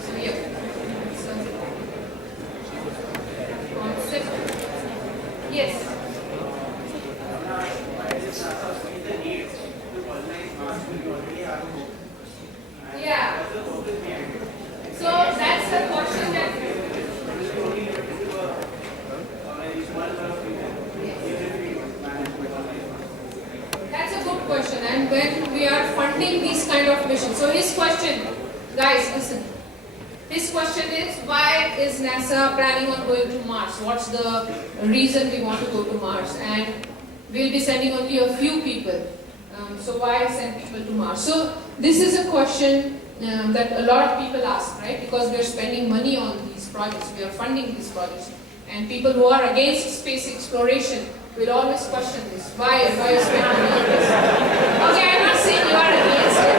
So yeah, so concept. Yes. Yeah. So that's the question that. That's a good question. And when we are funding these kind of missions, so his question, guys, listen. His question is, why is NASA planning on going to Mars? What's the reason we want to go to Mars? And we'll be sending only a few people. So why send people to Mars? So this is a question that a lot of people ask, right? Because we are spending money on these projects, we are funding these projects. And people who are against space exploration will always question this. Why are you spending money on this? Okay, I'm not saying you are against it.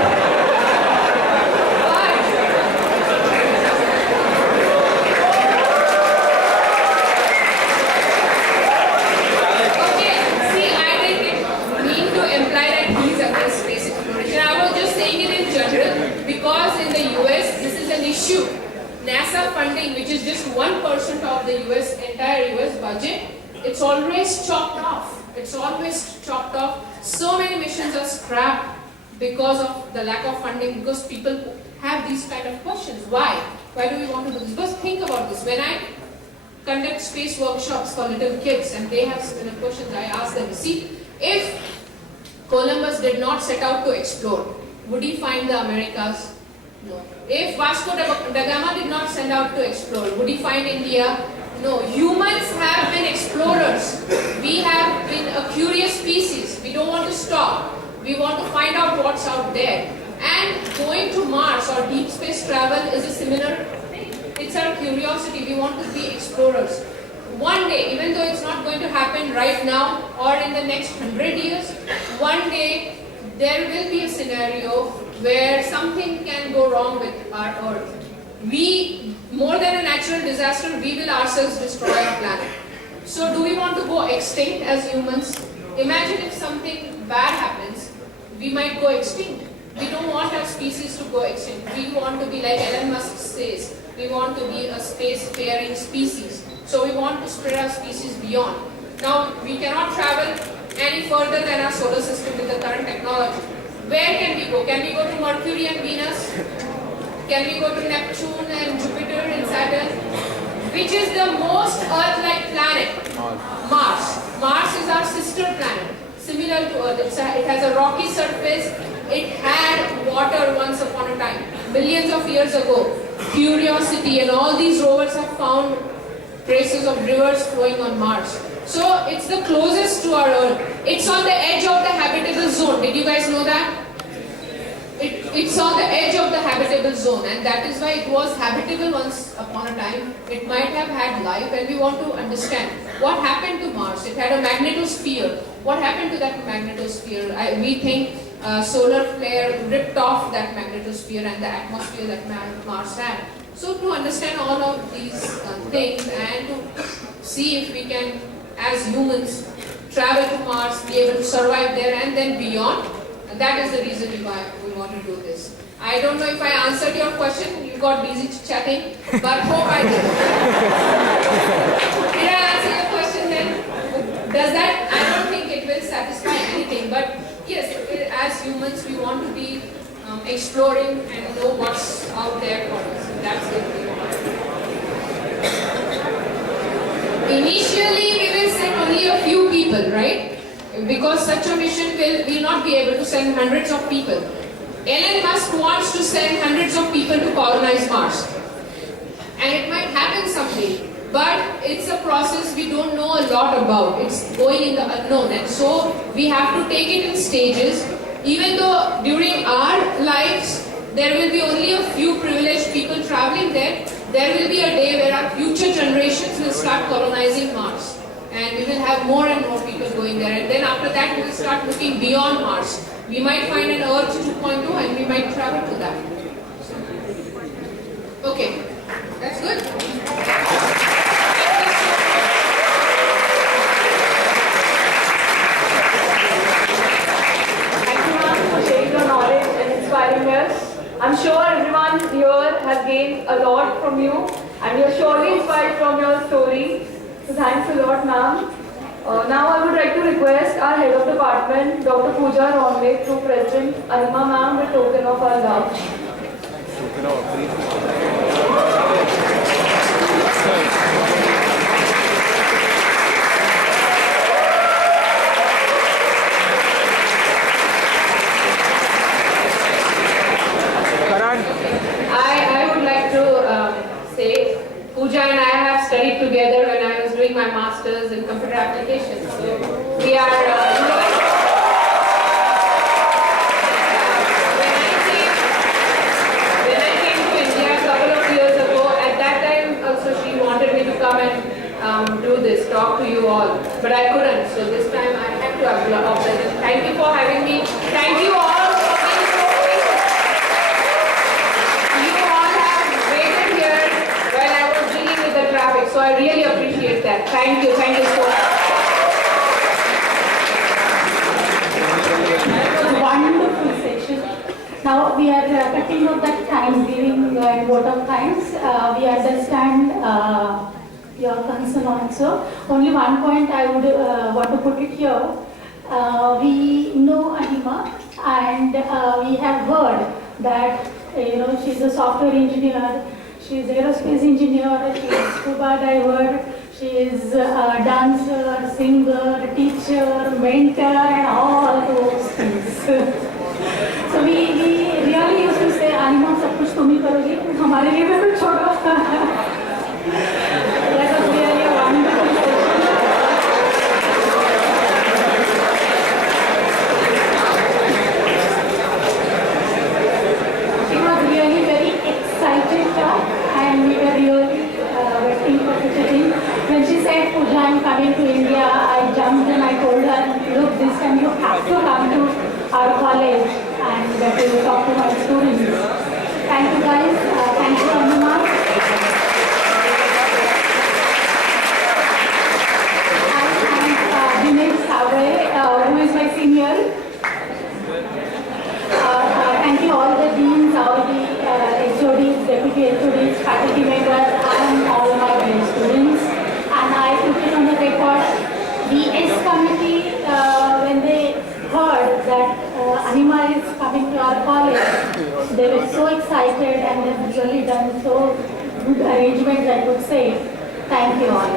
But okay, see, I didn't mean to imply that he's against space exploration. I was just saying it in general because in the US this is an issue. NASA funding, which is just 1% of the entire US budget, it's always chopped off. It's always chopped off. So many missions are scrapped because of the lack of funding, because people have these kind of questions. Why? Why do we want to do this? Because think about this. When I conduct space workshops for little kids and they have similar questions, I ask them, see, if Columbus did not set out to explore, would he find the Americas? No. If Vasco da Gama did not send out to explore, would he find India? No. Humans have been explorers. We have been a curious species. We don't want to stop. We want to find out what's out there. And going to Mars or deep space travel is a similar thing. It's our curiosity. We want to be explorers. One day, even though it's not going to happen right now or in the next 100 years, one day there will be a scenario where something can go wrong with our Earth. We, more than a natural disaster, we will ourselves destroy our planet. So do we want to go extinct as humans? Imagine if something bad happens, we might go extinct. We don't want our species to go extinct. We want to be like Elon Musk says, we want to be a space-faring species. So we want to spread our species beyond. Now, we cannot travel any further than our solar system with the current technology. Where can we go? Can we go to Mercury and Venus? Can we go to Neptune and Jupiter and Saturn? Which is the most Earth-like planet? Mars. Mars is our sister planet, similar to Earth. It has a rocky surface. It had water once upon a time, millions of years ago. Curiosity and all these rovers have found traces of rivers flowing on Mars. So it's the closest to our Earth. It's on the edge of the habitable zone. Did you guys know that? It's on the edge of the habitable zone, and that is why it was habitable once upon a time. It might have had life, and we want to understand what happened to Mars. It had a magnetosphere. What happened to that magnetosphere? We think solar flare ripped off that magnetosphere and the atmosphere that Mars had. So to understand all of these things and to see if we can, as humans, travel to Mars, be able to survive there and then beyond, that is the reason why we want to do this. I don't know if I answered your question. You got busy chatting, but hope I did. Did I answer your question then? Does that? I don't think it will satisfy anything, but yes, as humans, we want to be exploring and know what's out there for us. That's it. Initially, we will send only a few people, right? Because such a mission will not be able to send hundreds of people. Elon Musk wants to send hundreds of people to colonize Mars. And it might happen someday. But it's a process we don't know a lot about. It's going in the unknown. And so we have to take it in stages. Even though during our lives, there will be only a few privileged people traveling there, there will be a day where our future generations will start colonizing Mars. and we will have more and more people going there. And then after that, we will start looking beyond Mars. We might find an Earth 2.2 and we might travel to that. Okay, that's good. Thank you, ma'am, for sharing your knowledge and inspiring us. I'm sure everyone here has gained a lot from you, and you're surely inspired from your story. So thanks a lot, ma'am. Now I would like to request our head of department, Dr. Pooja Ronway, to present Anima ma'am with token of our love. I would like to say, Pooja and I have studied together when I was doing my master's in computer applications. So we are, when I came to India a couple of years ago, at that time also she wanted me to come and do this, talk to you all, but I couldn't. So this time I have to apologize. Thank you for having me. Thank you all. So I really appreciate that. Thank you so much. Wonderful session. Now we are cutting off that Thanksgiving and vote of thanks. We understand your concern also. Only one point I would want to put it here. We know Anima, and we have heard that she's a software engineer. She's an aerospace engineer, she's scuba diver, she's a dancer, singer, teacher, mentor, and all those things. So we really used to say, Anima, सब कुछ तुम ही करोगी, हमारे लिए भी कुछ छोड़ो. That was really a wonderful session. It was really very excited talk. And we were really waiting for such a thing. When she said, Pooja, I'm coming to India, I jumped and I told her, look, this time you have to come to our college and we will talk to my students. Thank you guys. Thank you, Anima. And Jimit Shah, who is my senior. Thank you all the deans, all the HODs, deputy HODs, faculty members, and all my grade students. And I put it on the record, the S committee, when they heard that Anima is coming to our college, they were so excited and they've really done so good arrangements, I would say. Thank you all.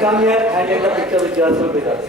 Come here and take the picture with yourself with us.